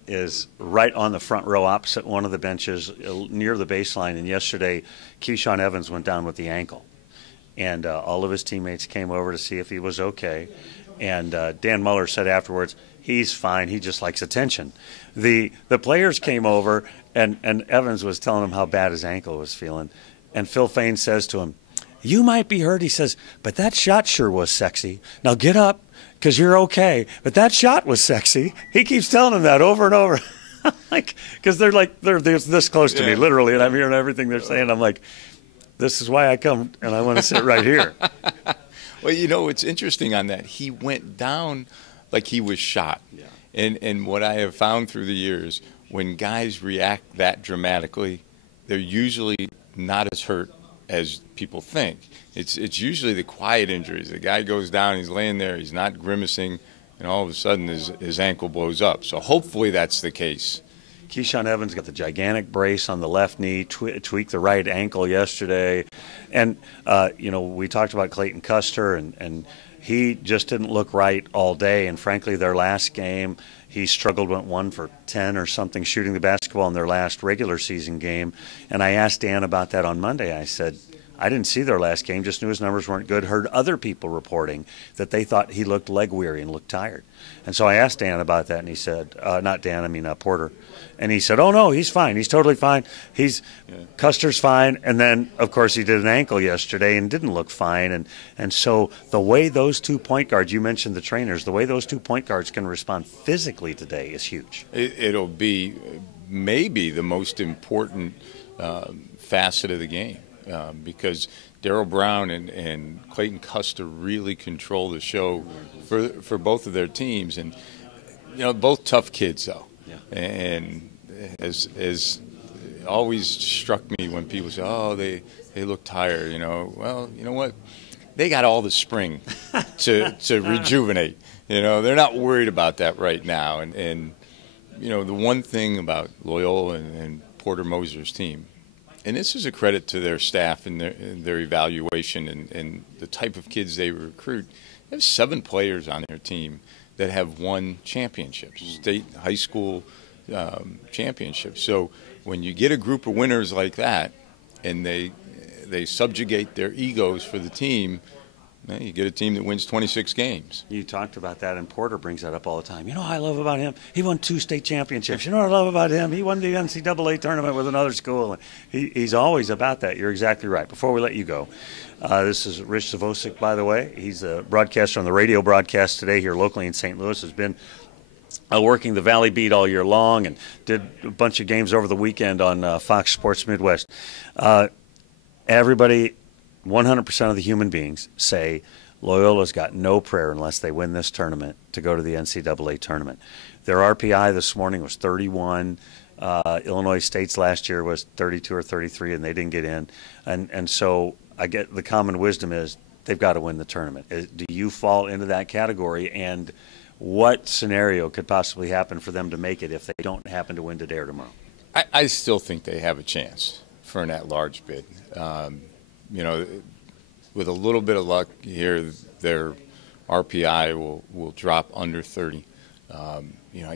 is right on the front row opposite one of the benches near the baseline. And yesterday, Keyshawn Evans went down with the ankle. And all of his teammates came over to see if he was okay. And Dan Muller said afterwards, he's fine. He just likes attention. The players came over, and Evans was telling him how bad his ankle was feeling. And Phil Fain says to him, you might be hurt. He says, but that shot sure was sexy. Now get up because you're okay. But that shot was sexy. He keeps telling him that over and over. Because they're this close to me, literally, and I'm hearing everything they're saying. I'm like, this is why I come, and I want to sit right here. Well, it's interesting on that. He went down like he was shot. Yeah. And what I have found through the years, when guys react that dramatically, they're usually not as hurt as people think. It's usually the quiet injuries. The guy goes down, he's laying there, he's not grimacing, and all of a sudden his ankle blows up. So hopefully that's the case Keyshawn Evans got the gigantic brace on the left knee, tweaked the right ankle yesterday. And, we talked about Clayton Custer, and he just didn't look right all day. And, frankly, their last game, he struggled, went 1 for 10 or something shooting the basketball in their last regular season game. And I asked Dan about that on Monday. I said, I didn't see their last game, just knew his numbers weren't good. Heard other people reporting that they thought he looked leg weary and looked tired. And so I asked Dan about that, and he said, not Dan, I mean Porter. And he said, oh, no, he's fine. He's totally fine. Custer's fine. And then, of course, he did an ankle yesterday and didn't look fine. And so the way those 2 point guards, you mentioned the trainers, the way those 2 point guards can respond physically today is huge. It'll be maybe the most important facet of the game. Because Darryl Brown and Clayton Custer really control the show for both of their teams, and both tough kids though. Yeah. And as always struck me when people say, "Oh, they look tired," Well, you know what? They got all the spring to rejuvenate. They're not worried about that right now. And the one thing about Loyola and Porter Moser's team. And this is a credit to their staff and their evaluation and the type of kids they recruit. They have 7 players on their team that have won championships, state, high school championships. So when you get a group of winners like that and they subjugate their egos for the team, you get a team that wins 26 games. You talked about that, and Porter brings that up all the time. You know what I love about him? He won 2 state championships. You know what I love about him? He won the NCAA tournament with another school. He's always about that. You're exactly right. Before we let you go, this is Rich Savosic, by the way. He's a broadcaster on the radio broadcast today here locally in St. Louis. Has been working the Valley Beat all year long and did a bunch of games over the weekend on Fox Sports Midwest. Everybody, 100% of the human beings say Loyola's got no prayer unless they win this tournament to go to the NCAA tournament. Their RPI this morning was 31. Illinois State's last year was 32 or 33, and they didn't get in. And so I get the common wisdom is they've got to win the tournament. Do you fall into that category? And what scenario could possibly happen for them to make it if they don't happen to win today or tomorrow? I still think they have a chance for an at-large bid. With a little bit of luck here, their RPI will drop under 30. I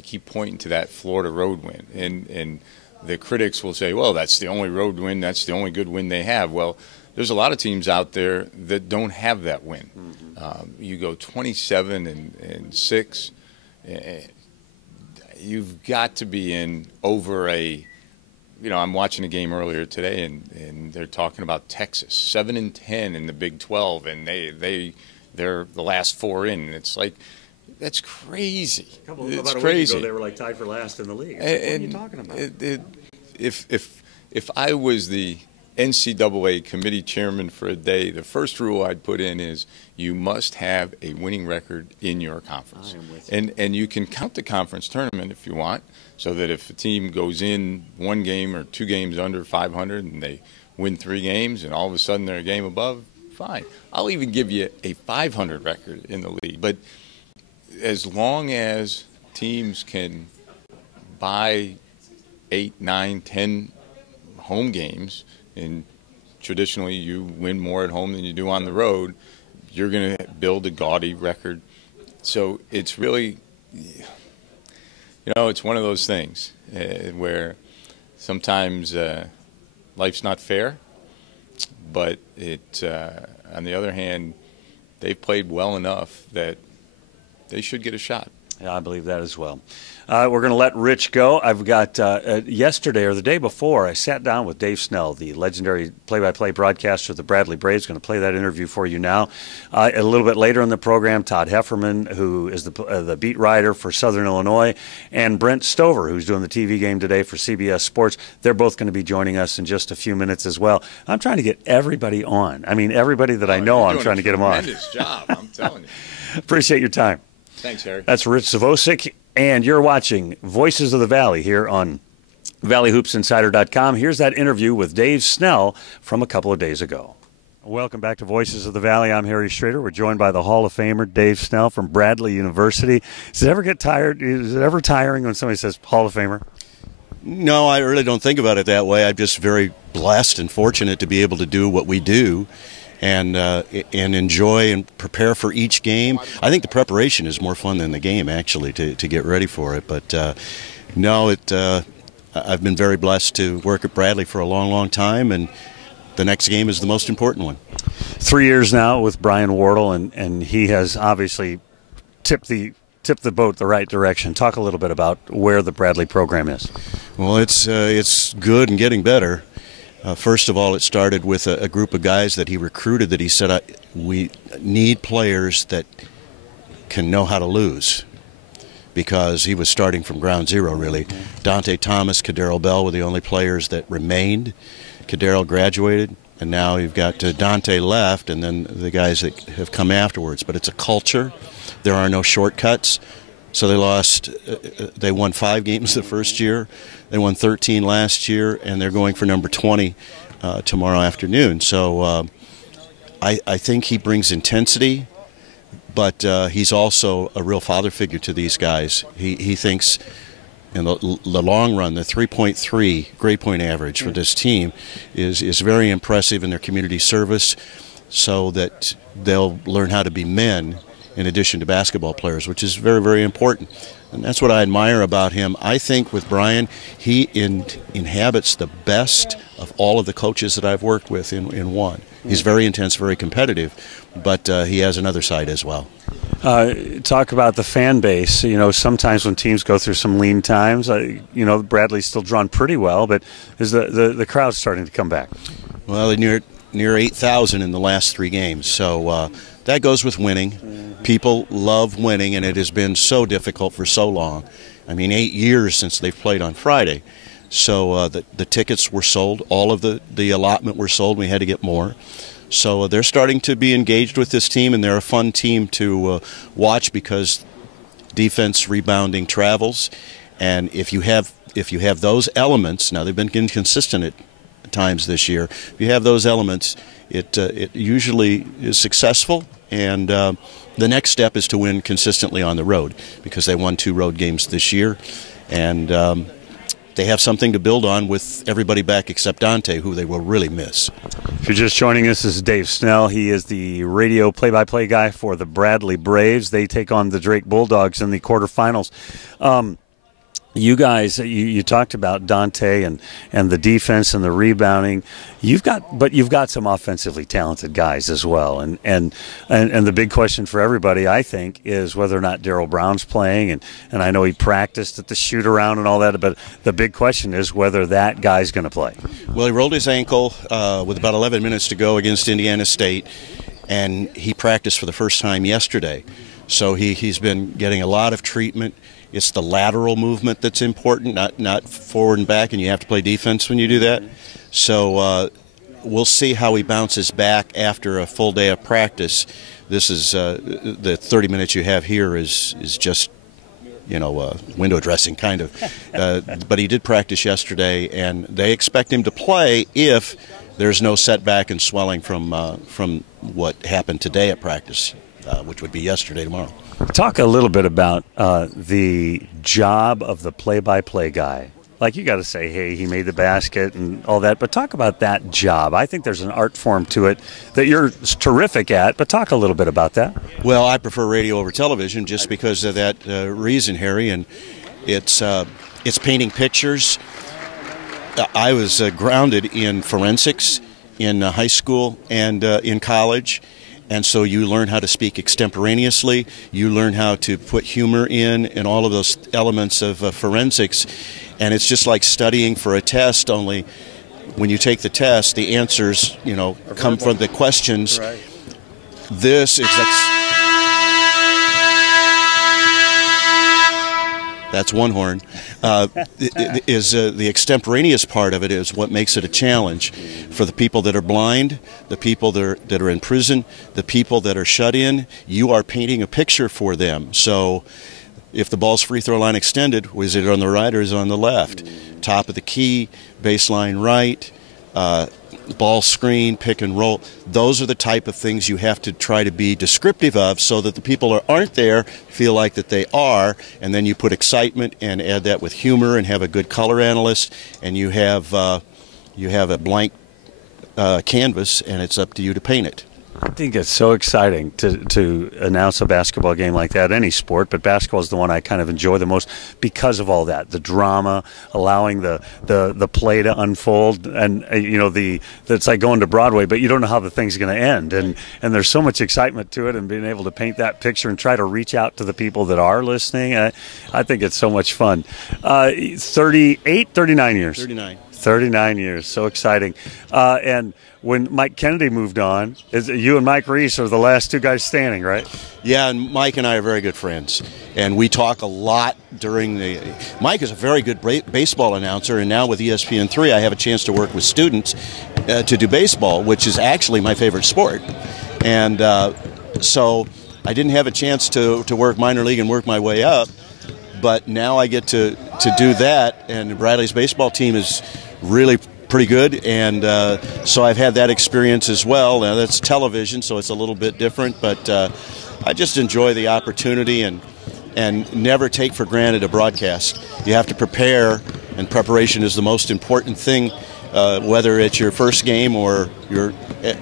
keep pointing to that Florida road win, and the critics will say, well, that's the only road win, that's the only good win they have. Well, there's a lot of teams out there that don't have that win. Mm-hmm. You go 27-6, you've got to be in over a. I'm watching a game earlier today, and they're talking about Texas, 7-10 in the Big 12, and they're the last 4 in. And it's like, that's crazy. About a week ago, they were like tied for last in the league. What are you talking about? If I was the NCAA committee chairman for a day, the first rule I'd put in is you must have a winning record in your conference. And you can count the conference tournament if you want, so that if a team goes in 1 game or 2 games under 500 and they win 3 games and all of a sudden they're a game above, fine. I'll even give you a 500 record in the league. But as long as teams can buy 8, 9, 10 home games, and traditionally you win more at home than you do on the road, you're going to build a gaudy record. So it's really, it's one of those things where sometimes life's not fair, but on the other hand, they've played well enough that they should get a shot. Yeah, I believe that as well. We're going to let Rich go. I've got yesterday or the day before, I sat down with Dave Snell, the legendary play-by-play broadcaster of the Bradley Braves. Going to play that interview for you now. A little bit later in the program, Todd Hefferman, who is the beat writer for Southern Illinois, and Brent Stover, who's doing the TV game today for CBS Sports. They're both going to be joining us in just a few minutes as well. I'm trying to get everybody on. I mean, everybody that I know, I'm trying to get them on. Tremendous job, I'm telling you. Appreciate your time. Thanks, Harry. That's Rich Savosic, and you're watching Voices of the Valley here on ValleyHoopsInsider.com. Here's that interview with Dave Snell from a couple of days ago. Welcome back to Voices of the Valley. I'm Harry Schroeder. We're joined by the Hall of Famer Dave Snell from Bradley University. Does it ever get tired? Is it ever tiring when somebody says Hall of Famer? No, I really don't think about it that way. I'm just very blessed and fortunate to be able to do what we do and enjoy and prepare for each game. I think the preparation is more fun than the game, actually, to get ready for it. But no, I've been very blessed to work at Bradley for a long, long time, and the next game is the most important one. 3 years now with Brian Wardle, and he has obviously tipped the boat the right direction. Talk a little bit about where the Bradley program is. Well, it's good and getting better. First of all, it started with a group of guys that he recruited that he said, we need players that can know how to lose, because he was starting from ground zero, really. Dante Thomas, Kadero Bell were the only players that remained. Kadero graduated, and now you've got Dante left, and then the guys that have come afterwards. But it's a culture. There are no shortcuts. So they won 5 games the first year. They won 13 last year, and they're going for number 20 tomorrow afternoon. So I think he brings intensity, but he's also a real father figure to these guys. He thinks in the long run, the 3.3 grade point average for this team is very impressive in their community service, so that they'll learn how to be men in addition to basketball players, which is very, very important. And that's what I admire about him. I think with Brian, he inhabits the best of all of the coaches that I've worked with in one. He's very intense, very competitive, but he has another side as well. Talk about the fan base. You know, sometimes when teams go through some lean times, you know, Bradley's still drawn pretty well, but is the crowd starting to come back? Well, near 8,000 in the last 3 games, so that goes with winning. People love winning, and it has been so difficult for so long. I mean, 8 years since they've played on Friday. So the tickets were sold. All of the allotment were sold. We had to get more. So they're starting to be engaged with this team, and they're a fun team to watch, because defense, rebounding, travels. And if you have those elements, now they've been inconsistent at times this year. If you have those elements, it usually is successful. And the next step is to win consistently on the road, because they won 2 road games this year, and they have something to build on with everybody back except Dante, who they will really miss. If you're just joining us, this is Dave Snell. He is the radio play-by-play guy for the Bradley Braves. They take on the Drake Bulldogs in the quarterfinals. You guys, you talked about Dante and the defense and the rebounding. You've got some offensively talented guys as well. And the big question for everybody, I think, is whether or not Darryl Brown's playing. And I know he practiced at the shoot-around and all that, but the big question is whether that guy's going to play. Well, he rolled his ankle with about 11 minutes to go against Indiana State, and he practiced for the first time yesterday. So he's been getting a lot of treatment. It's the lateral movement that's important, not forward and back, and you have to play defense when you do that. So we'll see how he bounces back after a full day of practice. This is the 30 minutes you have here is just, window dressing kind of. But he did practice yesterday, and they expect him to play if there's no setback and swelling from what happened today at practice, which would be yesterday, tomorrow. Talk a little bit about the job of the play-by-play guy. Like, you got to say, hey, he made the basket and all that, but talk about that job. I think there's an art form to it that you're terrific at, but talk a little bit about that. Well, I prefer radio over television just because of that reason, Harry, and it's painting pictures. I was grounded in forensics in high school and in college. And so you learn how to speak extemporaneously, you learn how to put humor in, and all of those elements of forensics. And it's just like studying for a test, only when you take the test, the answers, come from the questions. Right. This is... That's one horn. The extemporaneous part of it is what makes it a challenge for the people that are blind, the people that are in prison, the people that are shut in. You are painting a picture for them. So if the ball's free throw line extended, is it on the right or is it on the left? Top of the key, baseline right, ball screen, pick and roll. Those are the type of things you have to try to be descriptive of so that the people who aren't there feel like that they are, and then you put excitement and add that with humor and have a good color analyst, and you have a blank canvas, and it's up to you to paint it. I think it's so exciting to announce a basketball game like that, any sport, but basketball is the one I kind of enjoy the most because of all that, the drama, allowing the play to unfold, and it's like going to Broadway, but you don't know how the thing's going to end, and there's so much excitement to it, and being able to paint that picture and try to reach out to the people that are listening, I think it's so much fun. 39 years. 39 years, so exciting. And when Mike Kennedy moved on, you and Mike Reese are the last two guys standing, right? Yeah, and Mike and I are very good friends, and we talk a lot during the. Mike is a very good baseball announcer, and now with ESPN3, I have a chance to work with students to do baseball, which is actually my favorite sport, and so I didn't have a chance to work minor league and work my way up, but now I get to do that, and Bradley's baseball team is really pretty good, and so I've had that experience as well. Now that's television, so it's a little bit different, but I just enjoy the opportunity and never take for granted a broadcast. You have to prepare, and preparation is the most important thing, whether it's your first game or you're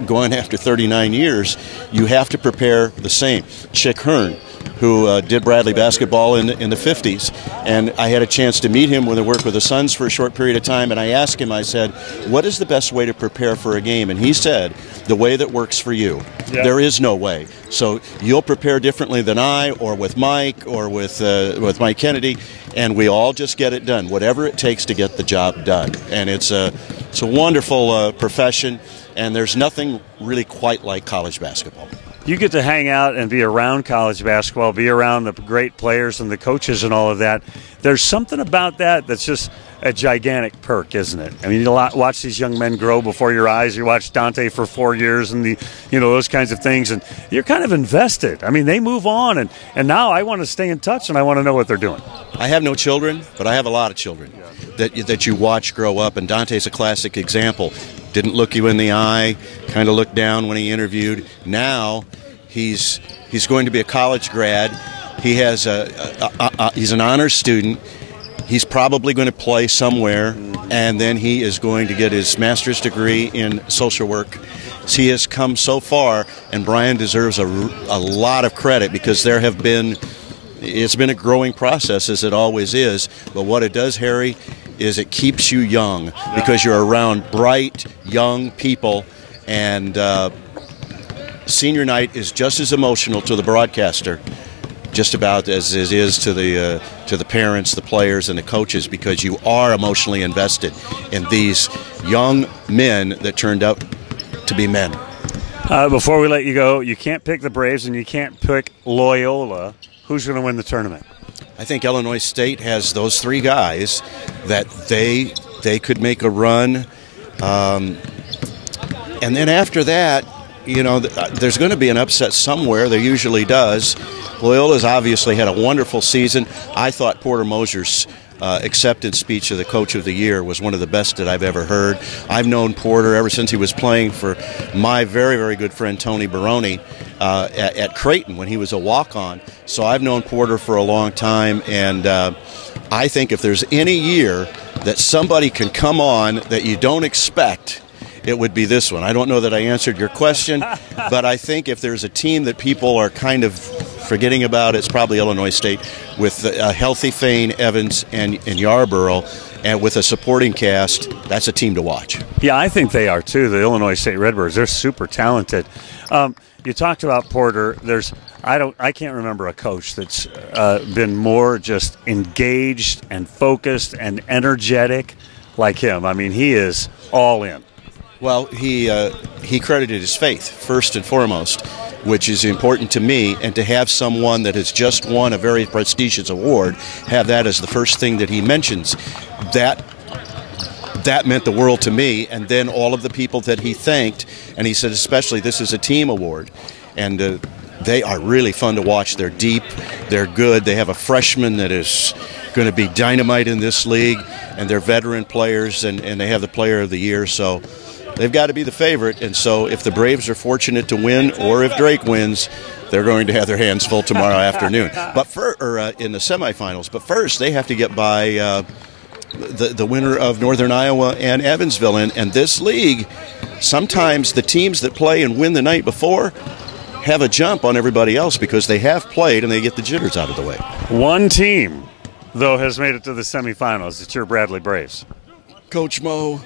going after 39 years. You have to prepare the same. Chick Hearn, who did Bradley basketball in the 50s. And I had a chance to meet him when I worked with the Suns for a short period of time, and I asked him, I said, what is the best way to prepare for a game? And he said, the way that works for you. Yeah. There is no way. So you'll prepare differently than I, or with Mike, or with Mike Kennedy, and we all just get it done, whatever it takes to get the job done. And it's a wonderful profession, and there's nothing really quite like college basketball. You get to hang out and be around college basketball, be around the great players and the coaches and all of that. There's something about that that's just a gigantic perk, isn't it? I mean, you watch these young men grow before your eyes. You watch Dante for 4 years and those kinds of things, and you're kind of invested. I mean, they move on, and now I want to stay in touch and I want to know what they're doing. I have no children, but I have a lot of children that you watch grow up, and Dante's a classic example. Didn't look you in the eye, kind of looked down when he interviewed. Now he's going to be a college grad. He has he's an honors student. He's probably going to play somewhere, and then he is going to get his master's degree in social work. So he has come so far, and Brian deserves a lot of credit because it's been a growing process, as it always is. But what it does, Harry, is it keeps you young because you're around bright, young people, and senior night is just as emotional to the broadcaster, just about as it is to the parents, the players, and the coaches, because you are emotionally invested in these young men that turned out to be men. Before we let you go, you can't pick the Braves and you can't pick Loyola. Who's going to win the tournament? I think Illinois State has those three guys that they could make a run, and then after that, there's going to be an upset somewhere. There usually does. Loyola's obviously had a wonderful season. I thought Porter Moser's acceptance speech of the Coach of the Year was one of the best that I've ever heard. I've known Porter ever since he was playing for my very, very good friend Tony Baroni at Creighton when he was a walk-on. So I've known Porter for a long time, and I think if there's any year that somebody can come on that you don't expect, it would be this one. I don't know that I answered your question, but I think if there's a team that people are kind of forgetting about, it's probably Illinois State, with a healthy Fane, Evans, and Yarborough, and with a supporting cast. That's a team to watch. Yeah, I think they are too. The Illinois State Redbirds, they're super talented. You talked about Porter. I can't remember a coach that's been more just engaged and focused and energetic like him. I mean, he is all in. Well, he credited his faith first and foremost, which is important to me, and to have someone that has just won a very prestigious award have that as the first thing that he mentions, that meant the world to me. And then all of the people that he thanked, and he said especially this is a team award, and they are really fun to watch. They're deep, they're good. They have a freshman that is going to be dynamite in this league, and they're veteran players, and they have the player of the year, so they've got to be the favorite. And so if the Braves are fortunate to win, or if Drake wins, they're going to have their hands full tomorrow afternoon. But in the semifinals. But first, they have to get by the winner of Northern Iowa and Evansville. And this league, sometimes the teams that play and win the night before have a jump on everybody else because they have played and they get the jitters out of the way. One team, though, has made it to the semifinals. It's your Bradley Braves. Coach Mo,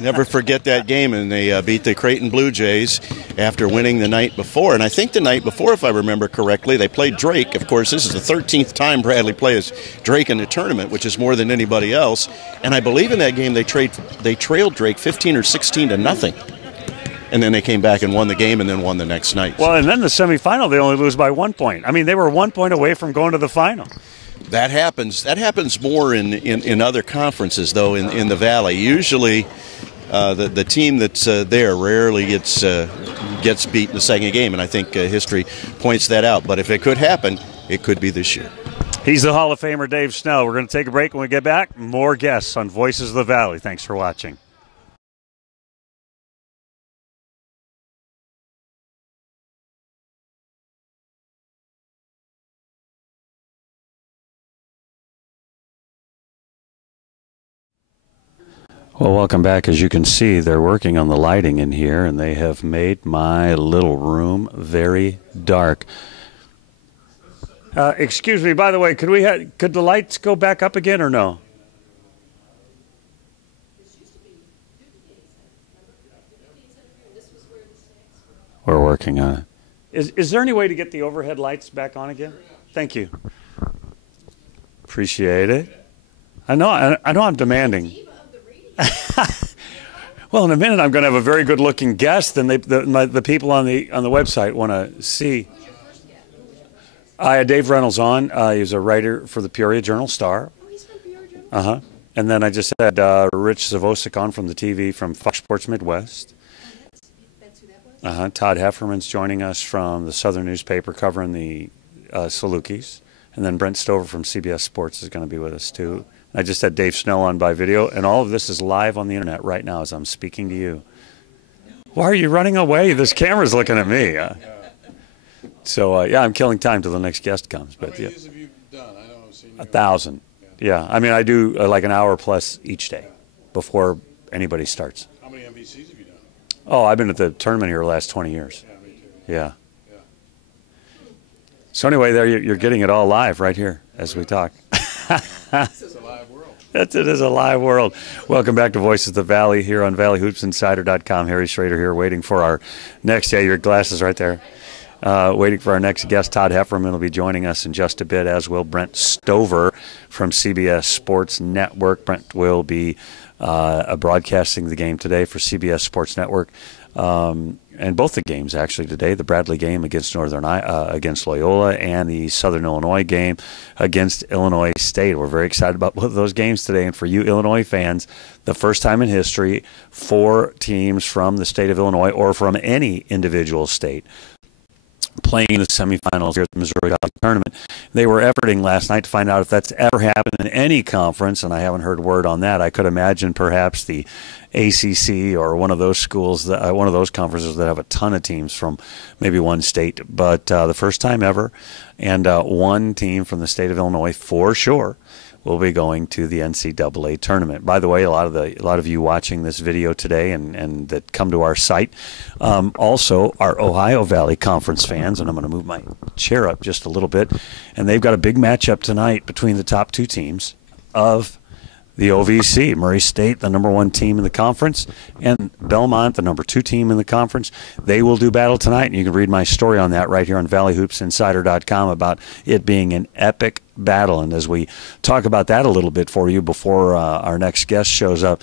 never forget that game, and they beat the Creighton Blue Jays after winning the night before. And I think the night before, if I remember correctly, they played Drake. Of course, this is the 13th time Bradley plays Drake in the tournament, which is more than anybody else. And I believe in that game they trailed Drake 15 or 16 to nothing. And then they came back and won the game and then won the next night. Well, and then the semifinal, they only lose by 1 point. I mean, they were 1 point away from going to the final. That happens. That happens more in other conferences, though. In the Valley, usually the team that's there rarely gets beat in the second game, and I think history points that out. But if it could happen, it could be this year. He's the Hall of Famer Dave Snell. We're going to take a break. When we get back, more guests on Voices of the Valley. Thanks for watching. Well, welcome back. As you can see, they're working on the lighting in here, and they have made my little room very dark. Excuse me, by the way, could the lights go back up again or no? We're working on it. Is there any way to get the overhead lights back on again? Thank you. Appreciate it. I know I'm demanding. Well, in a minute, I'm going to have a very good-looking guest, and the people on the website want to see. I had Dave Reynolds on. He's a writer for the Peoria Journal-Star. Oh, he's from Peoria Journal-Star. And then I just had Rich Zavosik on from the TV from Fox Sports Midwest. That's who that was? Todd Hefferman's joining us from the Southern newspaper covering the Salukis. And then Brent Stover from CBS Sports is going to be with us, too. I just had Dave Snell on by video, and all of this is live on the internet right now as I'm speaking to you. Why are you running away? This camera's looking at me. So, I'm killing time till the next guest comes. But, How many of these have you done? I know I've seen you 1,000. Yeah. I mean, I do like an hour plus each day before anybody starts. How many MVCs have you done? Oh, I've been at the tournament here the last 20 years. Yeah, me too. Yeah. Yeah. So anyway, there you're getting it all live right here as we talk. It's a live world. It is a live world. Welcome back to Voices of the Valley here on ValleyHoopsInsider.com. Harry Schroeder here waiting for our next, your glasses right there. Waiting for our next guest. Todd Hefferman will be joining us in just a bit, as will Brent Stover from CBS Sports Network. Brent will be broadcasting the game today for CBS Sports Network. And both the games actually today, the Bradley game against against Loyola and the Southern Illinois game against Illinois State. We're very excited about both of those games today. And for you Illinois fans, the first time in history, 4 teams from the state of Illinois or from any individual state playing in the semifinals here at the Missouri Valley Tournament. They were efforting last night to find out if that's ever happened in any conference, and I haven't heard word on that. I could imagine perhaps the ACC or one of those schools, one of those conferences that have a ton of teams from maybe one state. But the first time ever, and one team from the state of Illinois for sure will be going to the NCAA tournament. By the way, a lot of you watching this video today and that come to our site also are Ohio Valley Conference fans, and I'm going to move my chair up just a little bit. And they've got a big matchup tonight between the top 2 teams of the OVC, Murray State, the #1 team in the conference, and Belmont, the #2 team in the conference. They will do battle tonight, and you can read my story on that right here on ValleyHoopsInsider.com about it being an epic battle. And as we talk about that a little bit for you before our next guest shows up,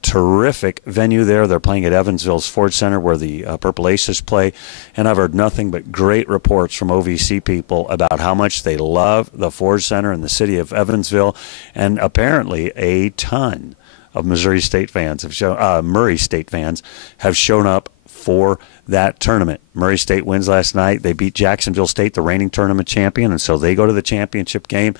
terrific venue there. They're playing at Evansville's Ford Center where the Purple Aces play. And I've heard nothing but great reports from OVC people about how much they love the Ford Center in the city of Evansville. And apparently a ton of Murray State fans have shown up for that tournament. Murray State wins last night. They beat Jacksonville State, the reigning tournament champion, and so they go to the championship game.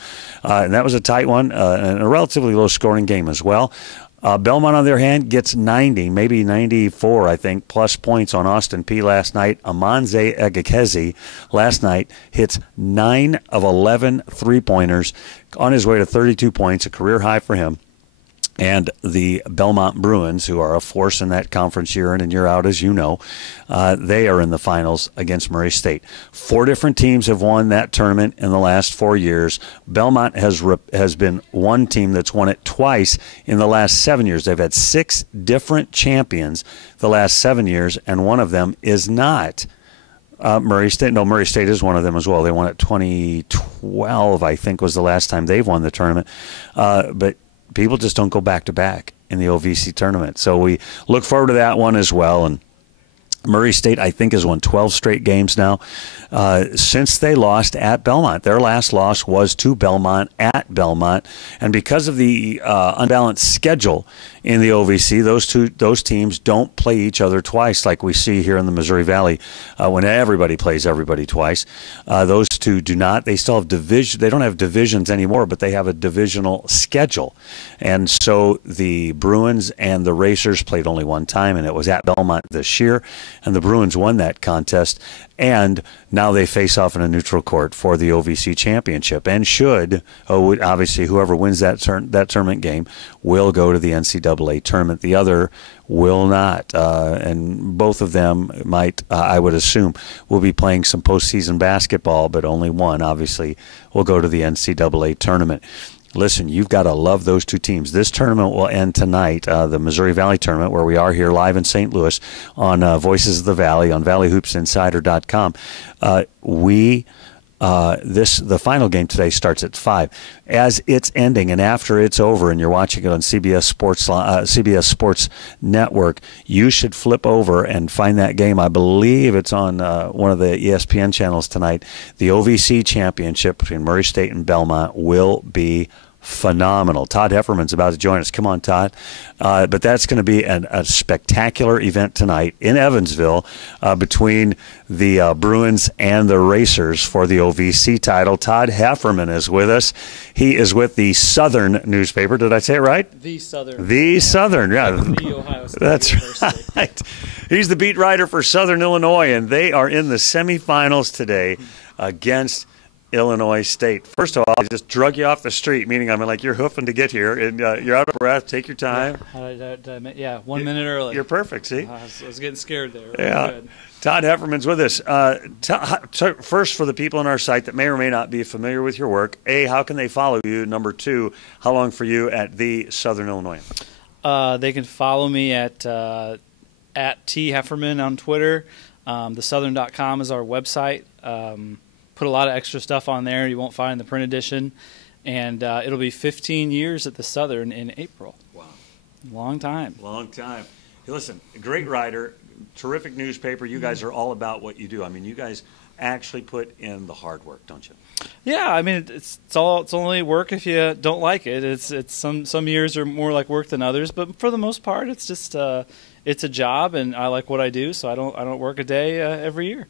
And that was a tight one and a relatively low-scoring game as well. Belmont, on their hand, gets 90, maybe 94, I think, plus points on Austin P last night. Amanze Egekezi last night hits 9 of 11 three-pointers on his way to 32 points, a career high for him. And the Belmont Bruins, who are a force in that conference year in and year out, as you know, they are in the finals against Murray State. 4 different teams have won that tournament in the last 4 years. Belmont has been one team that's won it twice in the last 7 years. They've had 6 different champions the last 7 years, and one of them is not Murray State. No, Murray State is one of them as well. They won it 2012, I think, was the last time they've won the tournament. But people just don't go back-to-back in the OVC tournament. So we look forward to that one as well. And Murray State, I think, has won 12 straight games now since they lost at Belmont. Their last loss was to Belmont at Belmont. And because of the unbalanced schedule in the OVC, those teams don't play each other twice like we see here in the Missouri Valley when everybody plays everybody twice. Those two do not. They still have division. They don't have divisions anymore, but they have a divisional schedule. And so the Bruins and the Racers played only one time, and it was at Belmont this year. And the Bruins won that contest, and now they face off in a neutral court for the OVC championship. And obviously, whoever wins that tournament game will go to the NCAA tournament. The other will not, and both of them might, I would assume, will be playing some postseason basketball, but only one, obviously, will go to the NCAA tournament. Listen, you've got to love those two teams. This tournament will end tonight, the Missouri Valley Tournament, where we are here live in St. Louis on Voices of the Valley on ValleyHoopsInsider.com. The final game today starts at 5. As it's ending and after it's over, and you're watching it on CBS Sports Network, you should flip over and find that game. I believe it's on one of the ESPN channels tonight. The OVC Championship between Murray State and Belmont will be phenomenal. Todd Hefferman's about to join us. Come on, Todd. But that's going to be a spectacular event tonight in Evansville between the Bruins and the Racers for the OVC title. Todd Hefferman is with us. He is with the Southern newspaper. Did I say it right? The Southern. The Southern, yeah. The Ohio State That's University. right. He's the beat writer for Southern Illinois, and they are in the semifinals today against Illinois State. First of all, I just drug you off the street, meaning I'm like, you're hoofing to get here, and you're out of breath. Take your time. Yeah, 1 minute early. You're perfect, see? I was getting scared there. Yeah. Good. Todd Hefferman's with us. First, for the people on our site that may or may not be familiar with your work, A, how can they follow you? Number 2, how long for you at the Southern Illinois? They can follow me at T Hefferman on Twitter. TheSouthern.com is our website. Put a lot of extra stuff on there you won't find in the print edition. And it'll be 15 years at the Southern in April. Wow. Long time. Long time. Hey, listen, great writer, terrific newspaper. You guys are all about what you do. I mean, you guys actually put in the hard work, don't you? Yeah, I mean it's only work if you don't like it. It's some years are more like work than others, but for the most part, it's just it's a job, and I like what I do, so I don't work a day every year.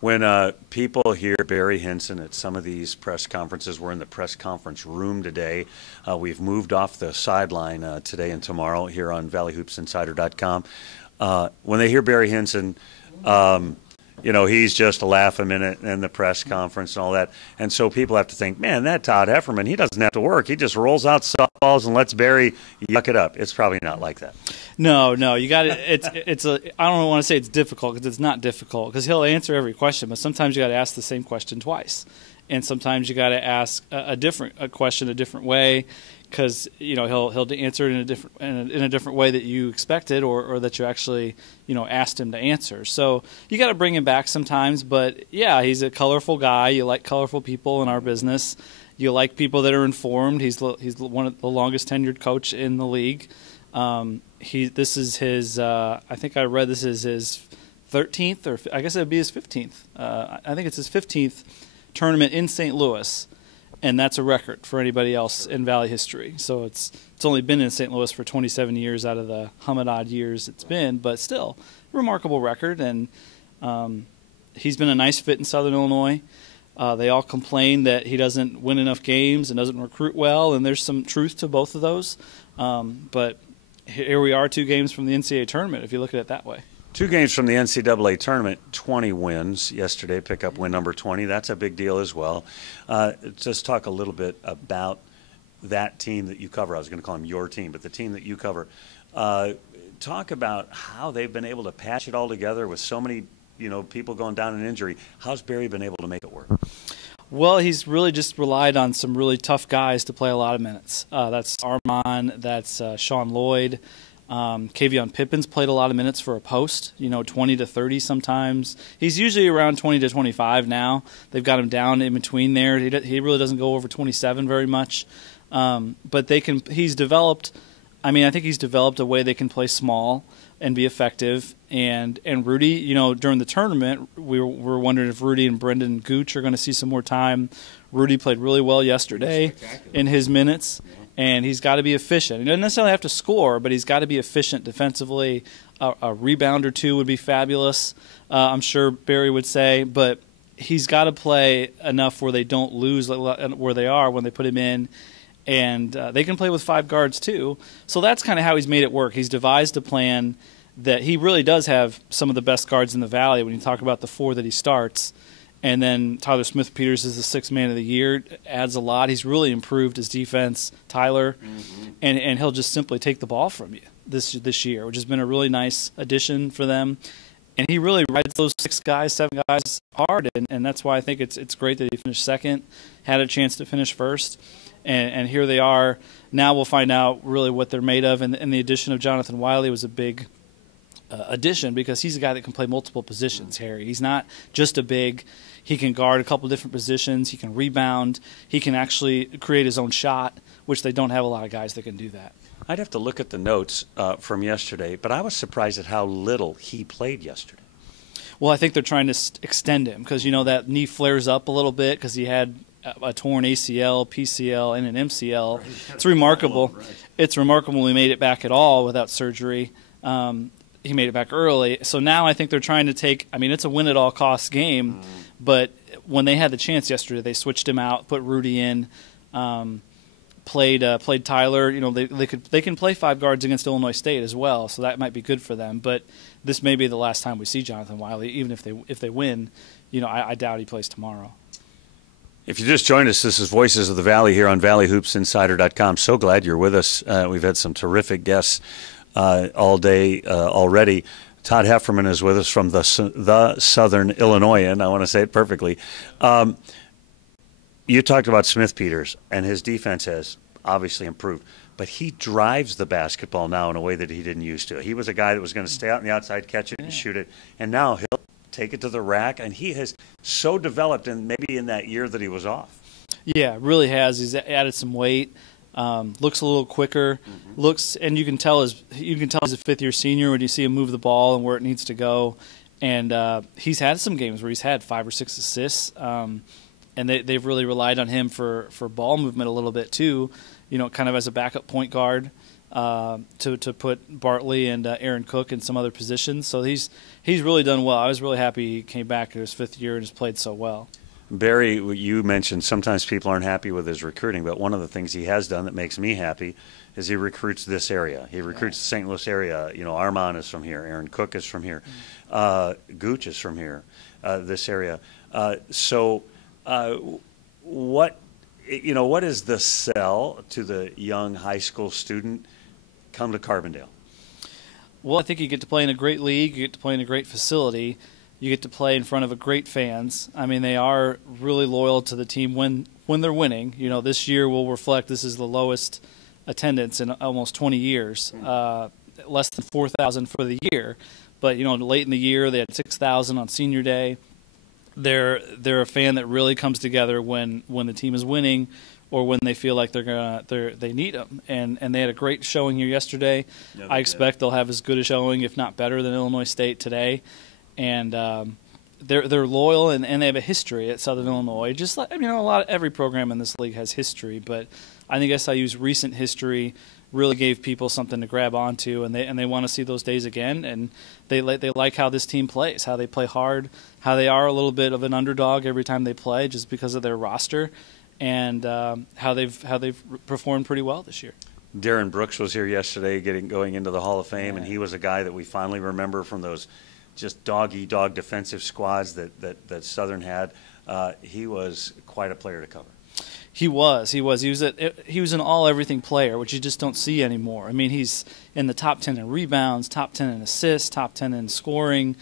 When people hear Barry Hinson at some of these press conferences, we're in the press conference room today. We've moved off the sideline today and tomorrow here on ValleyHoopsInsider.com. When they hear Barry Hinson, he's just a laugh a minute in the press conference and all that. And so people have to think, man, that Todd Hefferman, he doesn't have to work. He just rolls out softballs and lets Barry yuck it up. It's probably not like that. No, you got it. I don't want to say it's difficult because it's not difficult because he'll answer every question, but sometimes you got to ask the same question twice, and sometimes you got to ask a question a different way because he'll answer it in a different way that you expected or that you actually asked him to answer. So you got to bring him back sometimes, but yeah, he's a colorful guy. You like colorful people in our business. You like people that are informed. He's one of the longest tenured coach in the league. This is his. I think I read this is his 13th, or I guess it would be his 15th. I think it's his 15th tournament in St. Louis, and that's a record for anybody else in Valley history. So it's only been in St. Louis for 27 years out of the Hamadad years it's been, but still, remarkable record, and he's been a nice fit in Southern Illinois. They all complain that he doesn't win enough games and doesn't recruit well, and there's some truth to both of those. But here we are, 2 games from the NCAA tournament, if you look at it that way. 2 games from the NCAA tournament, 20 wins yesterday, pick up win number 20. That's a big deal as well. Just talk a little bit about that team that you cover. I was going to call them your team, but the team that you cover. Talk about how they've been able to patch it all together with so many people going down in injury. How's Barry been able to make it work? Well, he's really just relied on some really tough guys to play a lot of minutes. That's Armand, that's Sean Lloyd. Kavion Pippin's played a lot of minutes for a post, 20 to 30 sometimes. He's usually around 20 to 25 now. They've got him down in between there. He really doesn't go over 27 very much. But he's developed, I think he's developed a way they can play small and be effective. And Rudy, during the tournament, we were wondering if Rudy and Brendan Gooch are going to see some more time. Rudy played really well yesterday in his minutes, and he's got to be efficient. He doesn't necessarily have to score, but he's got to be efficient defensively. A rebound or 2 would be fabulous, I'm sure Barry would say, but he's got to play enough where they don't lose where they are when they put him in. And they can play with 5 guards too. So that's kind of how he's made it work. He's devised a plan that he really does have some of the best guards in the Valley when you talk about the 4 that he starts. And then Tyler Smith-Peters is the 6th man of the year, adds a lot. He's really improved his defense, Tyler. And he'll just simply take the ball from you this year, which has been a really nice addition for them. And he really rides those 6 guys, 7 guys hard, and that's why I think it's great that he finished second, had a chance to finish first. And here they are. Now we'll find out really what they're made of. And the addition of Jonathan Wiley was a big addition because he's a guy that can play multiple positions, Harry. He's not just a big. He can guard a couple different positions. He can rebound. He can actually create his own shot, which they don't have a lot of guys that can do that. I'd have to look at the notes from yesterday, but I was surprised at how little he played yesterday. Well, I think they're trying to extend him because, that knee flares up a little bit because he had a torn ACL, PCL, and an MCL. Right. It's remarkable. Right. It's remarkable we made it back at all without surgery. He made it back early. So now I think they're trying to take – it's a win-at-all-costs game, but when they had the chance yesterday, they switched him out, put Rudy in, played Tyler. They can play 5 guards against Illinois State as well, so that might be good for them. But this may be the last time we see Jonathan Wiley, even if they win. I doubt he plays tomorrow. If you just joined us, this is Voices of the Valley here on ValleyHoopsInsider.com. So glad you're with us. We've had some terrific guests all day already. Todd Hefferman is with us from the Southern Illinoisan. I want to say it perfectly. You talked about Smith-Peters, and his defense has obviously improved. But he drives the basketball now in a way that he didn't used to. He was a guy that was going to stay out on the outside, catch it, and shoot it. And now he'll take it to the rack, and he has so developed, and maybe in that year that he was off. Yeah, really has. He's added some weight. Looks a little quicker. And you can tell he's a 5th-year senior when you see him move the ball and where it needs to go. And he's had some games where he's had 5 or 6 assists. And they've really relied on him for ball movement a little bit too. Kind of as a backup point guard. To put Bartley and Aaron Cook in some other positions. So he's really done well. I was really happy he came back in his 5th year and has played so well. Barry, you mentioned sometimes people aren't happy with his recruiting, but one of the things he has done that makes me happy is he recruits this area. He recruits the St. Louis area. Armand is from here. Aaron Cook is from here. Gooch is from here, this area. What is the sell to the young high school student? Come to Carbondale. Well, I think you get to play in a great league. You get to play in a great facility. You get to play in front of a great fans. They are really loyal to the team when they're winning. This year will reflect this is the lowest attendance in almost 20 years, less than 4,000 for the year. But, late in the year they had 6,000 on senior day. They're a fan that really comes together when the team is winning or when they feel like they need them. And they had a great showing here yesterday. Yeah, I expect they'll have as good a showing, if not better, than Illinois State today. And they're loyal and they have a history at Southern Illinois. Just like every program in this league has history, but I think SIU's recent history really gave people something to grab onto, and they want to see those days again. And they like how this team plays, how they play hard, how they are a little bit of an underdog every time they play, just because of their roster, and how they've performed pretty well this year. Darren Brooks was here yesterday, going into the Hall of Fame, and he was a guy that we finally remember from those just dog-eat-dog defensive squads that Southern had. He was quite a player to cover. He was an all-everything player, which you just don't see anymore. I mean, he's in the top 10 in rebounds, top 10 in assists, top 10 in scoring.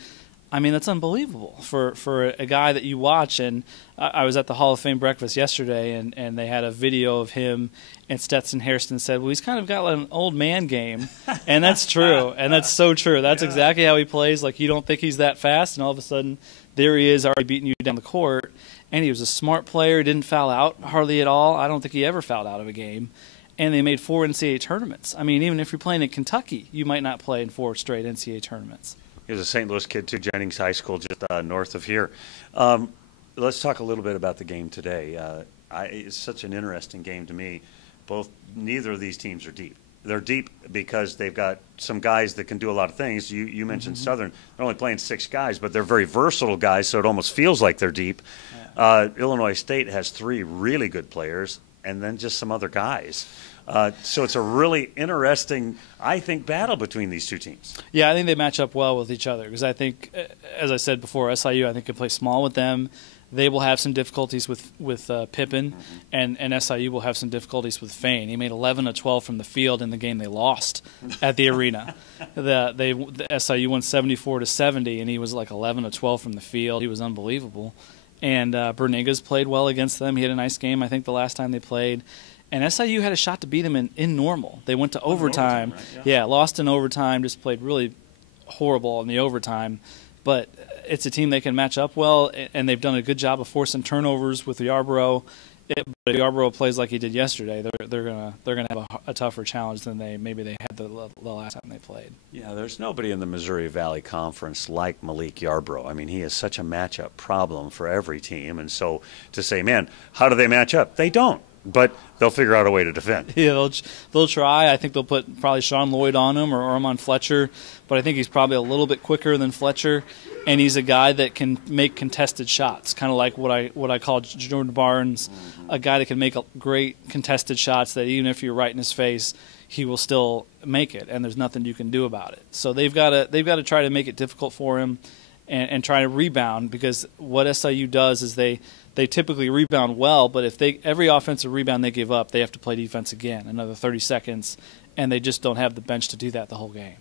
I mean, that's unbelievable for a guy that you watch. And I was at the Hall of Fame breakfast yesterday, and they had a video of him, and Stetson Hairston said, well, he's kind of got like an old man game. And that's true, and that's so true. That's exactly how he plays. Like, you don't think he's that fast, and all of a sudden, there he is already beating you down the court. And he was a smart player, didn't foul out hardly at all. I don't think he ever fouled out of a game. And they made 4 NCAA tournaments. I mean, even if you're playing in Kentucky, you might not play in 4 straight NCAA tournaments. He was a St. Louis kid, too, Jennings High School, just north of here. Let's talk a little bit about the game today. It's such an interesting game to me. Neither of these teams are deep. They're deep because they've got some guys that can do a lot of things. You mentioned Southern. They're only playing 6 guys, but they're very versatile guys, so it almost feels like they're deep. Illinois State has 3 really good players and then just some other guys. So it's a really interesting, I think, battle between these two teams. Yeah, I think they match up well with each other because I think, as I said before, SIU I think can play small with them. They will have some difficulties with Pippen, and SIU will have some difficulties with Fane. He made 11 of 12 from the field in the game they lost at the arena. The SIU won 74-70, and he was like 11 of 12 from the field. He was unbelievable. And Bernigas played well against them. He had a nice game, I think, the last time they played. And SIU had a shot to beat them in normal. They went to overtime. Right? Yeah, lost in overtime, just played really horrible in the overtime. But it's a team they can match up well, and they've done a good job of forcing turnovers with Yarborough. But if Yarborough plays like he did yesterday, they're gonna have a tougher challenge than they had the last time they played. Yeah, there's nobody in the Missouri Valley Conference like Malik Yarborough. I mean, he is such a matchup problem for every team, and so to say, man, how do they match up? They don't. But they'll figure out a way to defend. Yeah, they'll try. I think they'll put probably Sean Lloyd on him or Armand Fletcher, but I think he's probably a little bit quicker than Fletcher, and he's a guy that can make contested shots, kind of like what I call Jordan Barnes, a guy that can make great contested shots that even if you're right in his face, he will still make it, and there's nothing you can do about it. So they've got to try to make it difficult for him and try to rebound, because what SIU does is they typically rebound well, but if every offensive rebound they give up, they have to play defense again, another 30 seconds, and they just don't have the bench to do that the whole game.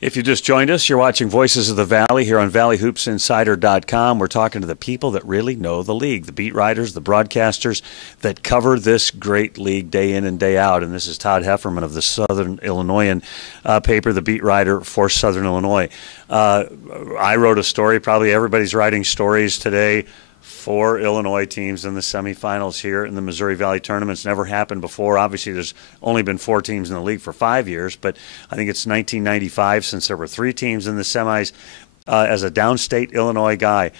If you just joined us, you're watching Voices of the Valley here on ValleyHoopsInsider.com. We're talking to the people that really know the league, the beat writers, the broadcasters that cover this great league day in and day out. And this is Todd Hefferman of the Southern Illinoisan paper, the beat writer for Southern Illinois. I wrote a story. Probably everybody's writing stories today. 4 Illinois teams in the semifinals here in the Missouri Valley Tournament's never happened before. Obviously, there's only been 4 teams in the league for 5 years, but I think it's 1995 since there were 3 teams in the semis. As a downstate Illinois guy,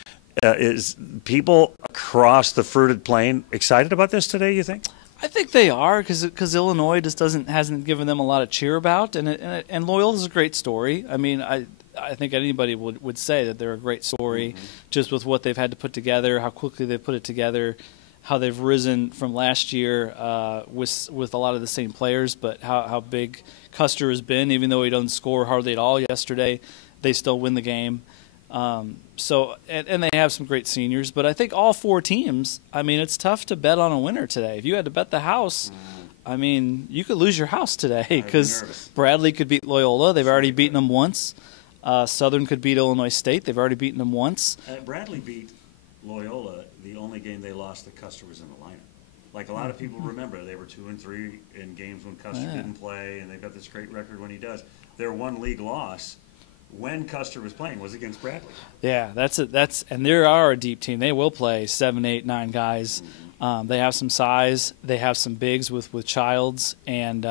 is people across the fruited plain excited about this today, you think? I think they are, because Illinois just hasn't given them a lot of cheer about, and Loyola's a great story. I mean, I think anybody would say that they're a great story, just with what they've had to put together, how quickly they put it together, how they've risen from last year with a lot of the same players, but how big Custer has been, even though he doesn't score hardly at all yesterday, they still win the game. So they have some great seniors, but I think all 4 teams, I mean, it's tough to bet on a winner today. If you had to bet the house, I mean, you could lose your house today, because Bradley could beat Loyola. They've already beaten them once. Southern could beat Illinois State. They've already beaten them once. Bradley beat Loyola. The only game they lost to Custer was in the lineup. Like a lot of people remember, they were 2-3 in games when Custer didn't play, and they've got this great record when he does. Their one league loss when Custer was playing was against Bradley. Yeah, and they are a deep team. They will play 7, 8, 9 guys. They have some size. They have some bigs with Childs and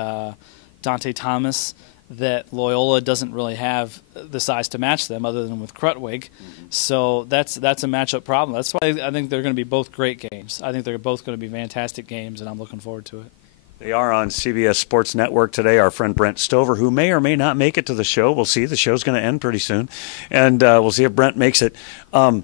Dante Thomas that Loyola doesn't really have the size to match them, other than with Krutwig. So that's a matchup problem. That's why I think they're going to be both great games. I think they're both going to be fantastic games, and I'm looking forward to it. They are on CBS Sports Network today. Our friend Brent Stover, who may or may not make it to the show. We'll see. The show's going to end pretty soon, and we'll see if Brent makes it. But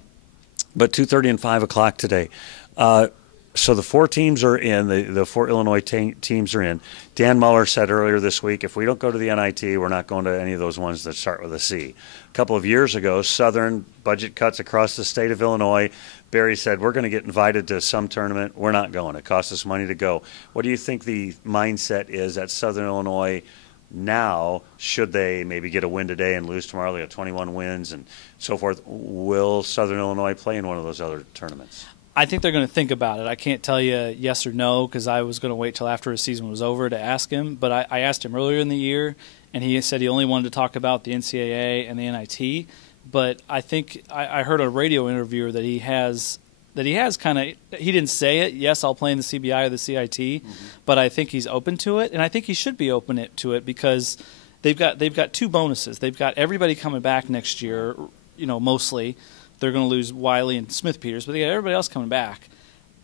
2:30 and 5 o'clock today. So the four teams are in. The four Illinois teams are in. Dan Muller said earlier this week, if we don't go to the NIT, we're not going to any of those ones that start with a C. A couple of years ago, Southern budget cuts across the state of Illinois. Barry said, we're going to get invited to some tournament. We're not going. It costs us money to go. What do you think the mindset is at Southern Illinois now? Should they maybe get a win today and lose tomorrow? They have 21 wins and so forth. Will Southern Illinois play in one of those other tournaments? I think they're going to think about it. I can't tell you yes or no because I was going to wait till after his season was over to ask him. But I asked him earlier in the year, and he said he only wanted to talk about the NCAA and the NIT. But I think I heard a radio interviewer that he has kind of, he didn't say it, yes, I'll play in the CBI or the CIT, but I think he's open to it, and I think he should be open to it because they've got two bonuses. They've got everybody coming back next year, mostly. They're going to lose Wiley and Smith Peters, but they got everybody else coming back.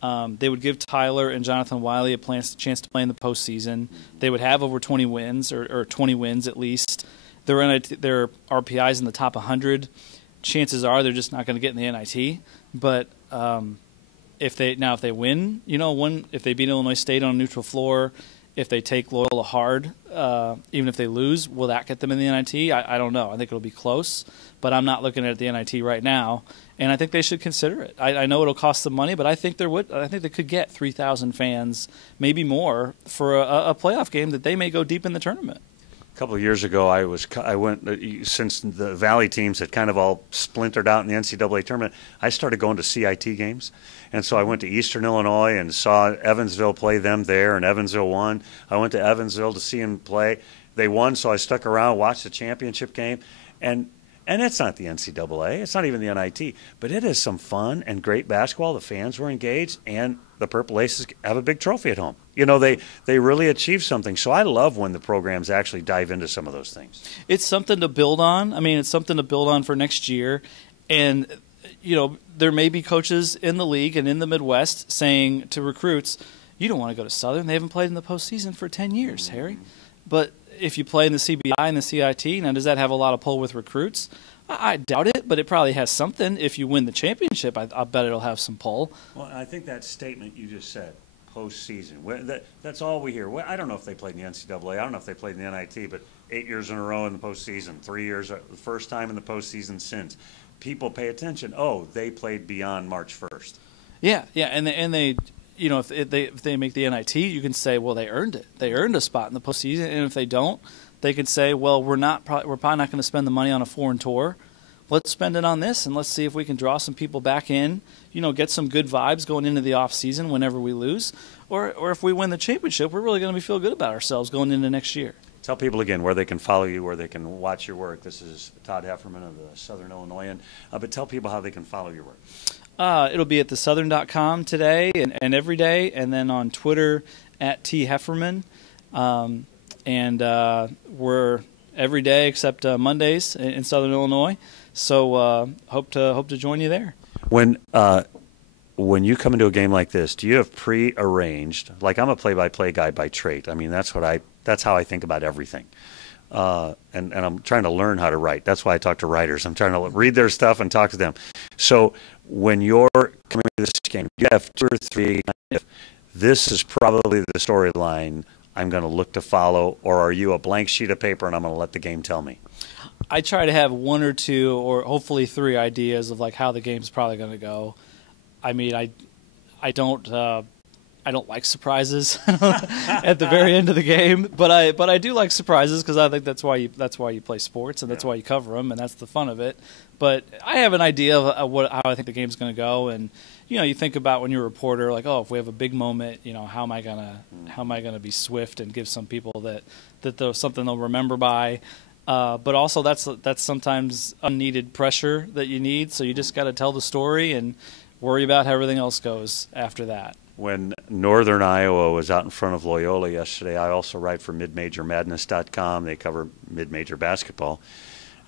They would give Tyler and Jonathan Wiley a chance to play in the postseason. They would have over 20 wins, or 20 wins at least. Their RPIs in the top 100. Chances are they're just not going to get in the NIT. But if they win, if they beat Illinois State on a neutral floor, if they take Loyola hard, even if they lose, will that get them in the NIT? I don't know. I think it'll be close, but I'm not looking at the NIT right now, and I think they should consider it. I know it'll cost them money, but I think they could get 3,000 fans, maybe more, for a playoff game that they may go deep in the tournament. A couple of years ago, I went, since the Valley teams had kind of all splintered out in the NCAA tournament, I started going to CIT games. And so I went to Eastern Illinois and saw Evansville play them there, and Evansville won. I went to Evansville to see them play. They won, so I stuck around, watched the championship game. And it's not the NCAA. It's not even the NIT. But it is some fun and great basketball. The fans were engaged, and the Purple Aces have a big trophy at home. They really achieved something. So I love when the programs actually dive into some of those things. It's something to build on. I mean, it's something to build on for next year. And, there may be coaches in the league and in the Midwest saying to recruits, you don't want to go to Southern. They haven't played in the postseason for 10 years, Harry. But if you play in the CBI and the CIT, now does that have a lot of pull with recruits? I doubt it, but it probably has something. If you win the championship, I bet it'll have some pull. Well, I think that statement you just said, postseason, that's all we hear. I don't know if they played in the NCAA. I don't know if they played in the NIT, but 8 years in a row in the postseason, 3 years, the first time in the postseason since. People pay attention. Oh, they played beyond March 1st. Yeah, and they if they make the NIT, you can say, well, they earned it. They earned a spot in the postseason, and if they don't, they could say, well, we're probably not going to spend the money on a foreign tour. Let's spend it on this, and let's see if we can draw some people back in. Get some good vibes going into the off season whenever we lose, or if we win the championship, we're really going to feel good about ourselves going into next year. Tell people again where they can follow you, where they can watch your work. This is Todd Hefferman of the Southern Illinoisan. But tell people how they can follow your work. It'll be at thesouthern.com today and every day, and then on Twitter at @THefferman. We're every day except Mondays in Southern Illinois. So hope to join you there. When you come into a game like this, do you have pre-arranged? Like, I'm a play-by-play guy by trade. I mean, that's how I think about everything. And I'm trying to learn how to write. That's why I talk to writers. I'm trying to read their stuff and talk to them. So when you're coming to this game, you have 2 or 3. This is probably the storyline I'm going to look to follow, or are you a blank sheet of paper and I'm going to let the game tell me? I try to have 1 or 2 or hopefully 3 ideas of like how the game's probably going to go. I mean, I don't like surprises at the very end of the game, but I do like surprises because I think that's why you play sports and that's why you cover them, and that's the fun of it. But I have an idea of how I think the game's going to go, and you think about when you're a reporter, like, oh, if we have a big moment, how am I gonna be swift and give some people that there's something they'll remember by. But also that's sometimes unneeded pressure that you need, so you just got to tell the story and worry about how everything else goes after that. When Northern Iowa was out in front of Loyola yesterday, I also write for MidMajorMadness.com. They cover mid-major basketball.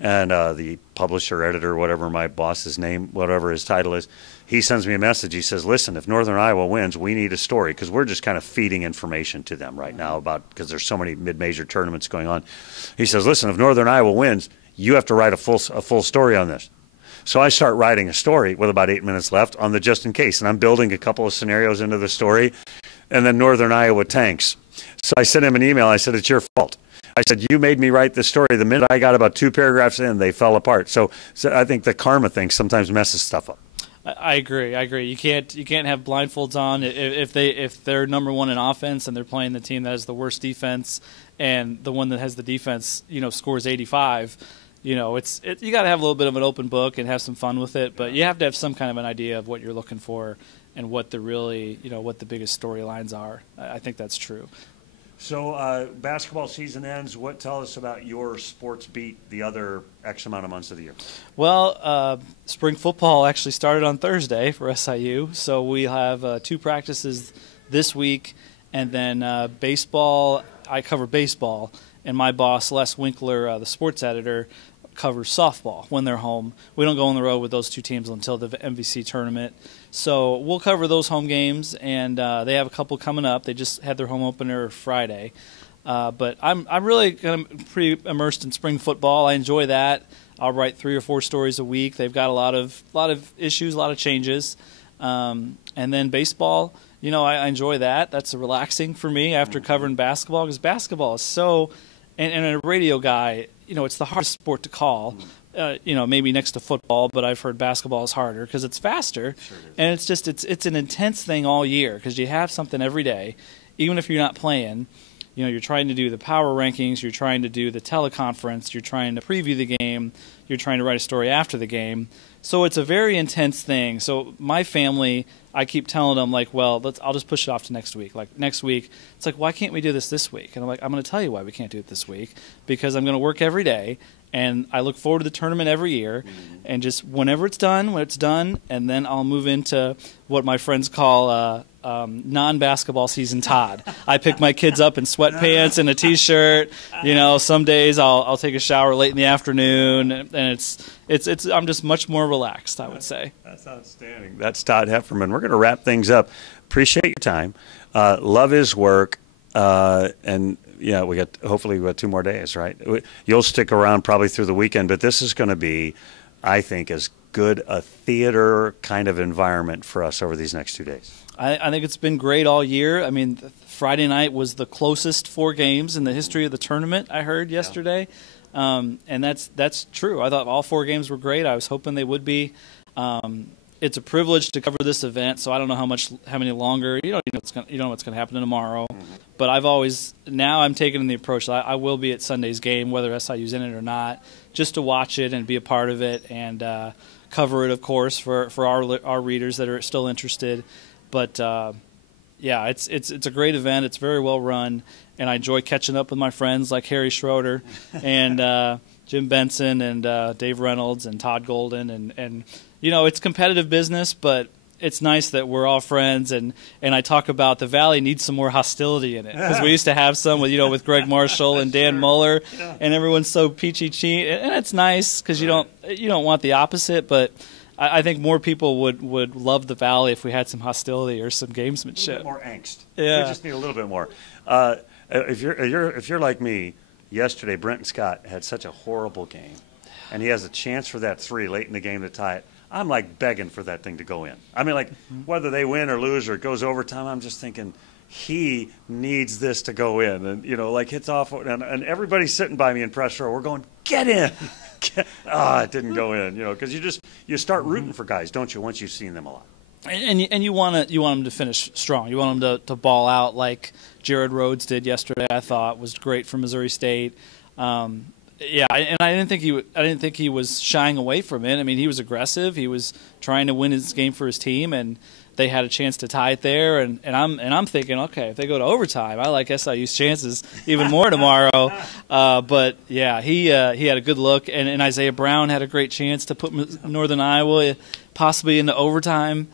And the publisher, editor, whatever my boss's name, whatever his title is, he sends me a message. He says, listen, if Northern Iowa wins, we need a story, because we're just kind of feeding information to them right now because there's so many mid-major tournaments going on. He says, listen, if Northern Iowa wins, you have to write a full story on this. So I start writing a story with about 8 minutes left on the just in case, and I'm building a couple of scenarios into the story, and then Northern Iowa tanks. So I sent him an email. I said, it's your fault. I said, you made me write this story. The minute I got about 2 paragraphs in, they fell apart. So I think the karma thing sometimes messes stuff up. I agree. You can't have blindfolds on if they're number one in offense and they're playing the team that has the worst defense, and the one that has the defense, scores 85. You got to have a little bit of an open book and have some fun with it, but you have to have some kind of an idea of what you're looking for and what the really, what the biggest storylines are. I think that's true. So basketball season ends. Tell us about your sports beat the other X amount of months of the year? Well, spring football actually started on Thursday for SIU, so we have 2 practices this week, and then baseball. I cover baseball, and my boss, Les Winkler, the sports editor, covers softball when they're home. We don't go on the road with those 2 teams until the MVC tournament. So we'll cover those home games, and they have a couple coming up. They just had their home opener Friday. But I'm really kind of pretty immersed in spring football. I enjoy that. I'll write 3 or 4 stories a week. They've got a lot of issues, a lot of changes. And then baseball, I enjoy that. That's relaxing for me after covering basketball, because basketball is so, and a radio guy, it's the hardest sport to call. Maybe next to football, but I've heard basketball is harder because it's faster, sure and it's an intense thing all year because you have something every day, even if you're not playing. You're trying to do the power rankings, you're trying to do the teleconference, you're trying to preview the game, you're trying to write a story after the game. So it's a very intense thing. So my family, I keep telling them, I'll just push it off to next week. Like next week, it's like, why can't we do this week? And I'm like, I'm going to tell you why we can't do it this week, because I'm going to work every day. And I look forward to the tournament every year, and just whenever it's done, when it's done, and then I'll move into what my friends call non-basketball season Todd. I pick my kids up in sweatpants and a T-shirt. Some days I'll take a shower late in the afternoon, and it's I'm just much more relaxed, I would say. That's outstanding. That's Todd Hefferman. We're going to wrap things up. Appreciate your time. Love his work, and. Yeah, hopefully we got 2 more days, right? You'll stick around probably through the weekend, but this is going to be, I think, as good a theater kind of environment for us over these next 2 days. I think it's been great all year. I mean, Friday night was the closest 4 games in the history of the tournament, I heard yesterday. Yeah. And that's true. I thought all 4 games were great. I was hoping they would be. It's a privilege to cover this event, so I don't know how many longer. You don't know what's going to happen tomorrow. Mm-hmm. But I'm taking the approach that I will be at Sunday's game, whether SIU's in it or not, just to watch it and be a part of it and cover it, of course, for our readers that are still interested. But it's a great event. It's very well run, and I enjoy catching up with my friends like Harry Schroeder and Jim Benson and Dave Reynolds and Todd Golden and it's competitive business, but it's nice that we're all friends, and I talk about the Valley needs some more hostility in it, because we used to have some with Greg Marshall and Dan Muller, and everyone's so peachy-cheat, and it's nice because you don't want the opposite, but I think more people would love the Valley if we had some hostility or some gamesmanship. A little bit more angst. Yeah. We just need a little bit more. If you're like me, yesterday Brenton Scott had such a horrible game, and he has a chance for that 3 late in the game to tie it. I'm like begging for that thing to go in. I mean, whether they win or lose or it goes overtime, I'm just thinking he needs this to go in. And, hits off. And everybody's sitting by me in press row. We're going, get in. It didn't go in, because you start rooting for guys, don't you, once you've seen them a lot. And you want them to finish strong. You want them to ball out like Jared Rhodes did yesterday. I thought was great for Missouri State. Yeah, and I didn't think he was shying away from it. I mean, he was aggressive. He was trying to win his game for his team, and they had a chance to tie it there. And I'm thinking, okay, if they go to overtime, I like SIU's chances even more tomorrow. But yeah, he had a good look, and Isaiah Brown had a great chance to put Northern Iowa possibly into overtime,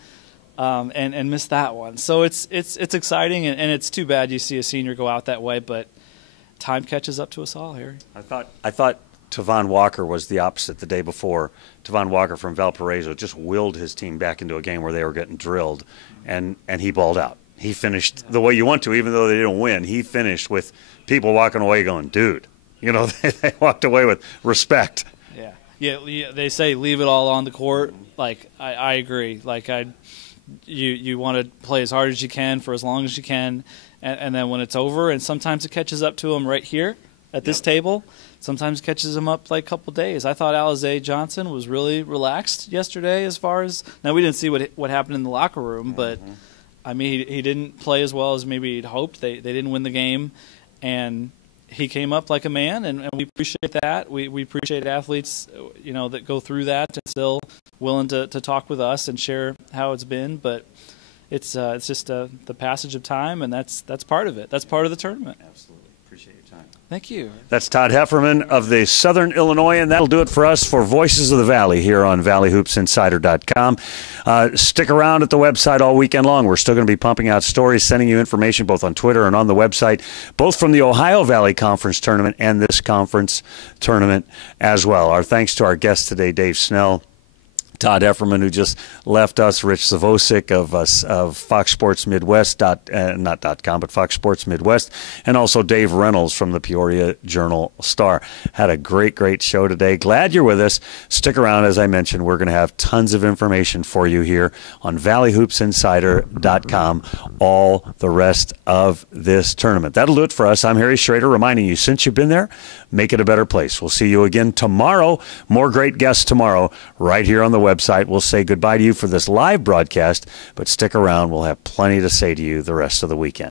and missed that one. So it's exciting, and it's too bad you see a senior go out that way, but time catches up to us all, Harry. I thought Tavon Walker was the opposite the day before. Tavon Walker from Valparaiso just willed his team back into a game where they were getting drilled, and he balled out. He finished the way you want to, even though they didn't win. He finished with people walking away going, dude. You know, they walked away with respect. Yeah, they say leave it all on the court. Like, I agree. Like, you want to play as hard as you can for as long as you can, and then when it's over, and sometimes it catches up to them right here at this table. Sometimes it catches them up like a couple days. I thought Alize Johnson was really relaxed yesterday as far as – now, we didn't see what happened in the locker room, but, I mean, he didn't play as well as maybe he'd hoped. They didn't win the game, and – he came up like a man, and we appreciate that. We appreciate athletes, you know, that go through that and still willing to talk with us and share how it's been. But it's just the passage of time, and that's part of it. That's part of the tournament. Absolutely. Appreciate your time. Thank you. That's Todd Hefferman of the Southern Illinois, and that'll do it for us for Voices of the Valley here on ValleyHoopsInsider.com. Stick around at the website all weekend long. We're still going to be pumping out stories, sending you information both on Twitter and on the website, both from the Ohio Valley Conference Tournament and this conference tournament as well. Our thanks to our guest today, Dave Snell, Todd Efferman, who just left us, Rich Zavosik of Fox Sports Midwest, not .com, but Fox Sports Midwest, and also Dave Reynolds from the Peoria Journal-Star. Had a great show today. Glad you're with us. Stick around. As I mentioned, we're going to have tons of information for you here on ValleyHoopsInsider.com all the rest of this tournament. That'll do it for us. I'm Harry Schroeder, reminding you, since you've been there, make it a better place. We'll see you again tomorrow. More great guests tomorrow right here on the website. We'll say goodbye to you for this live broadcast, but stick around. We'll have plenty to say to you the rest of the weekend.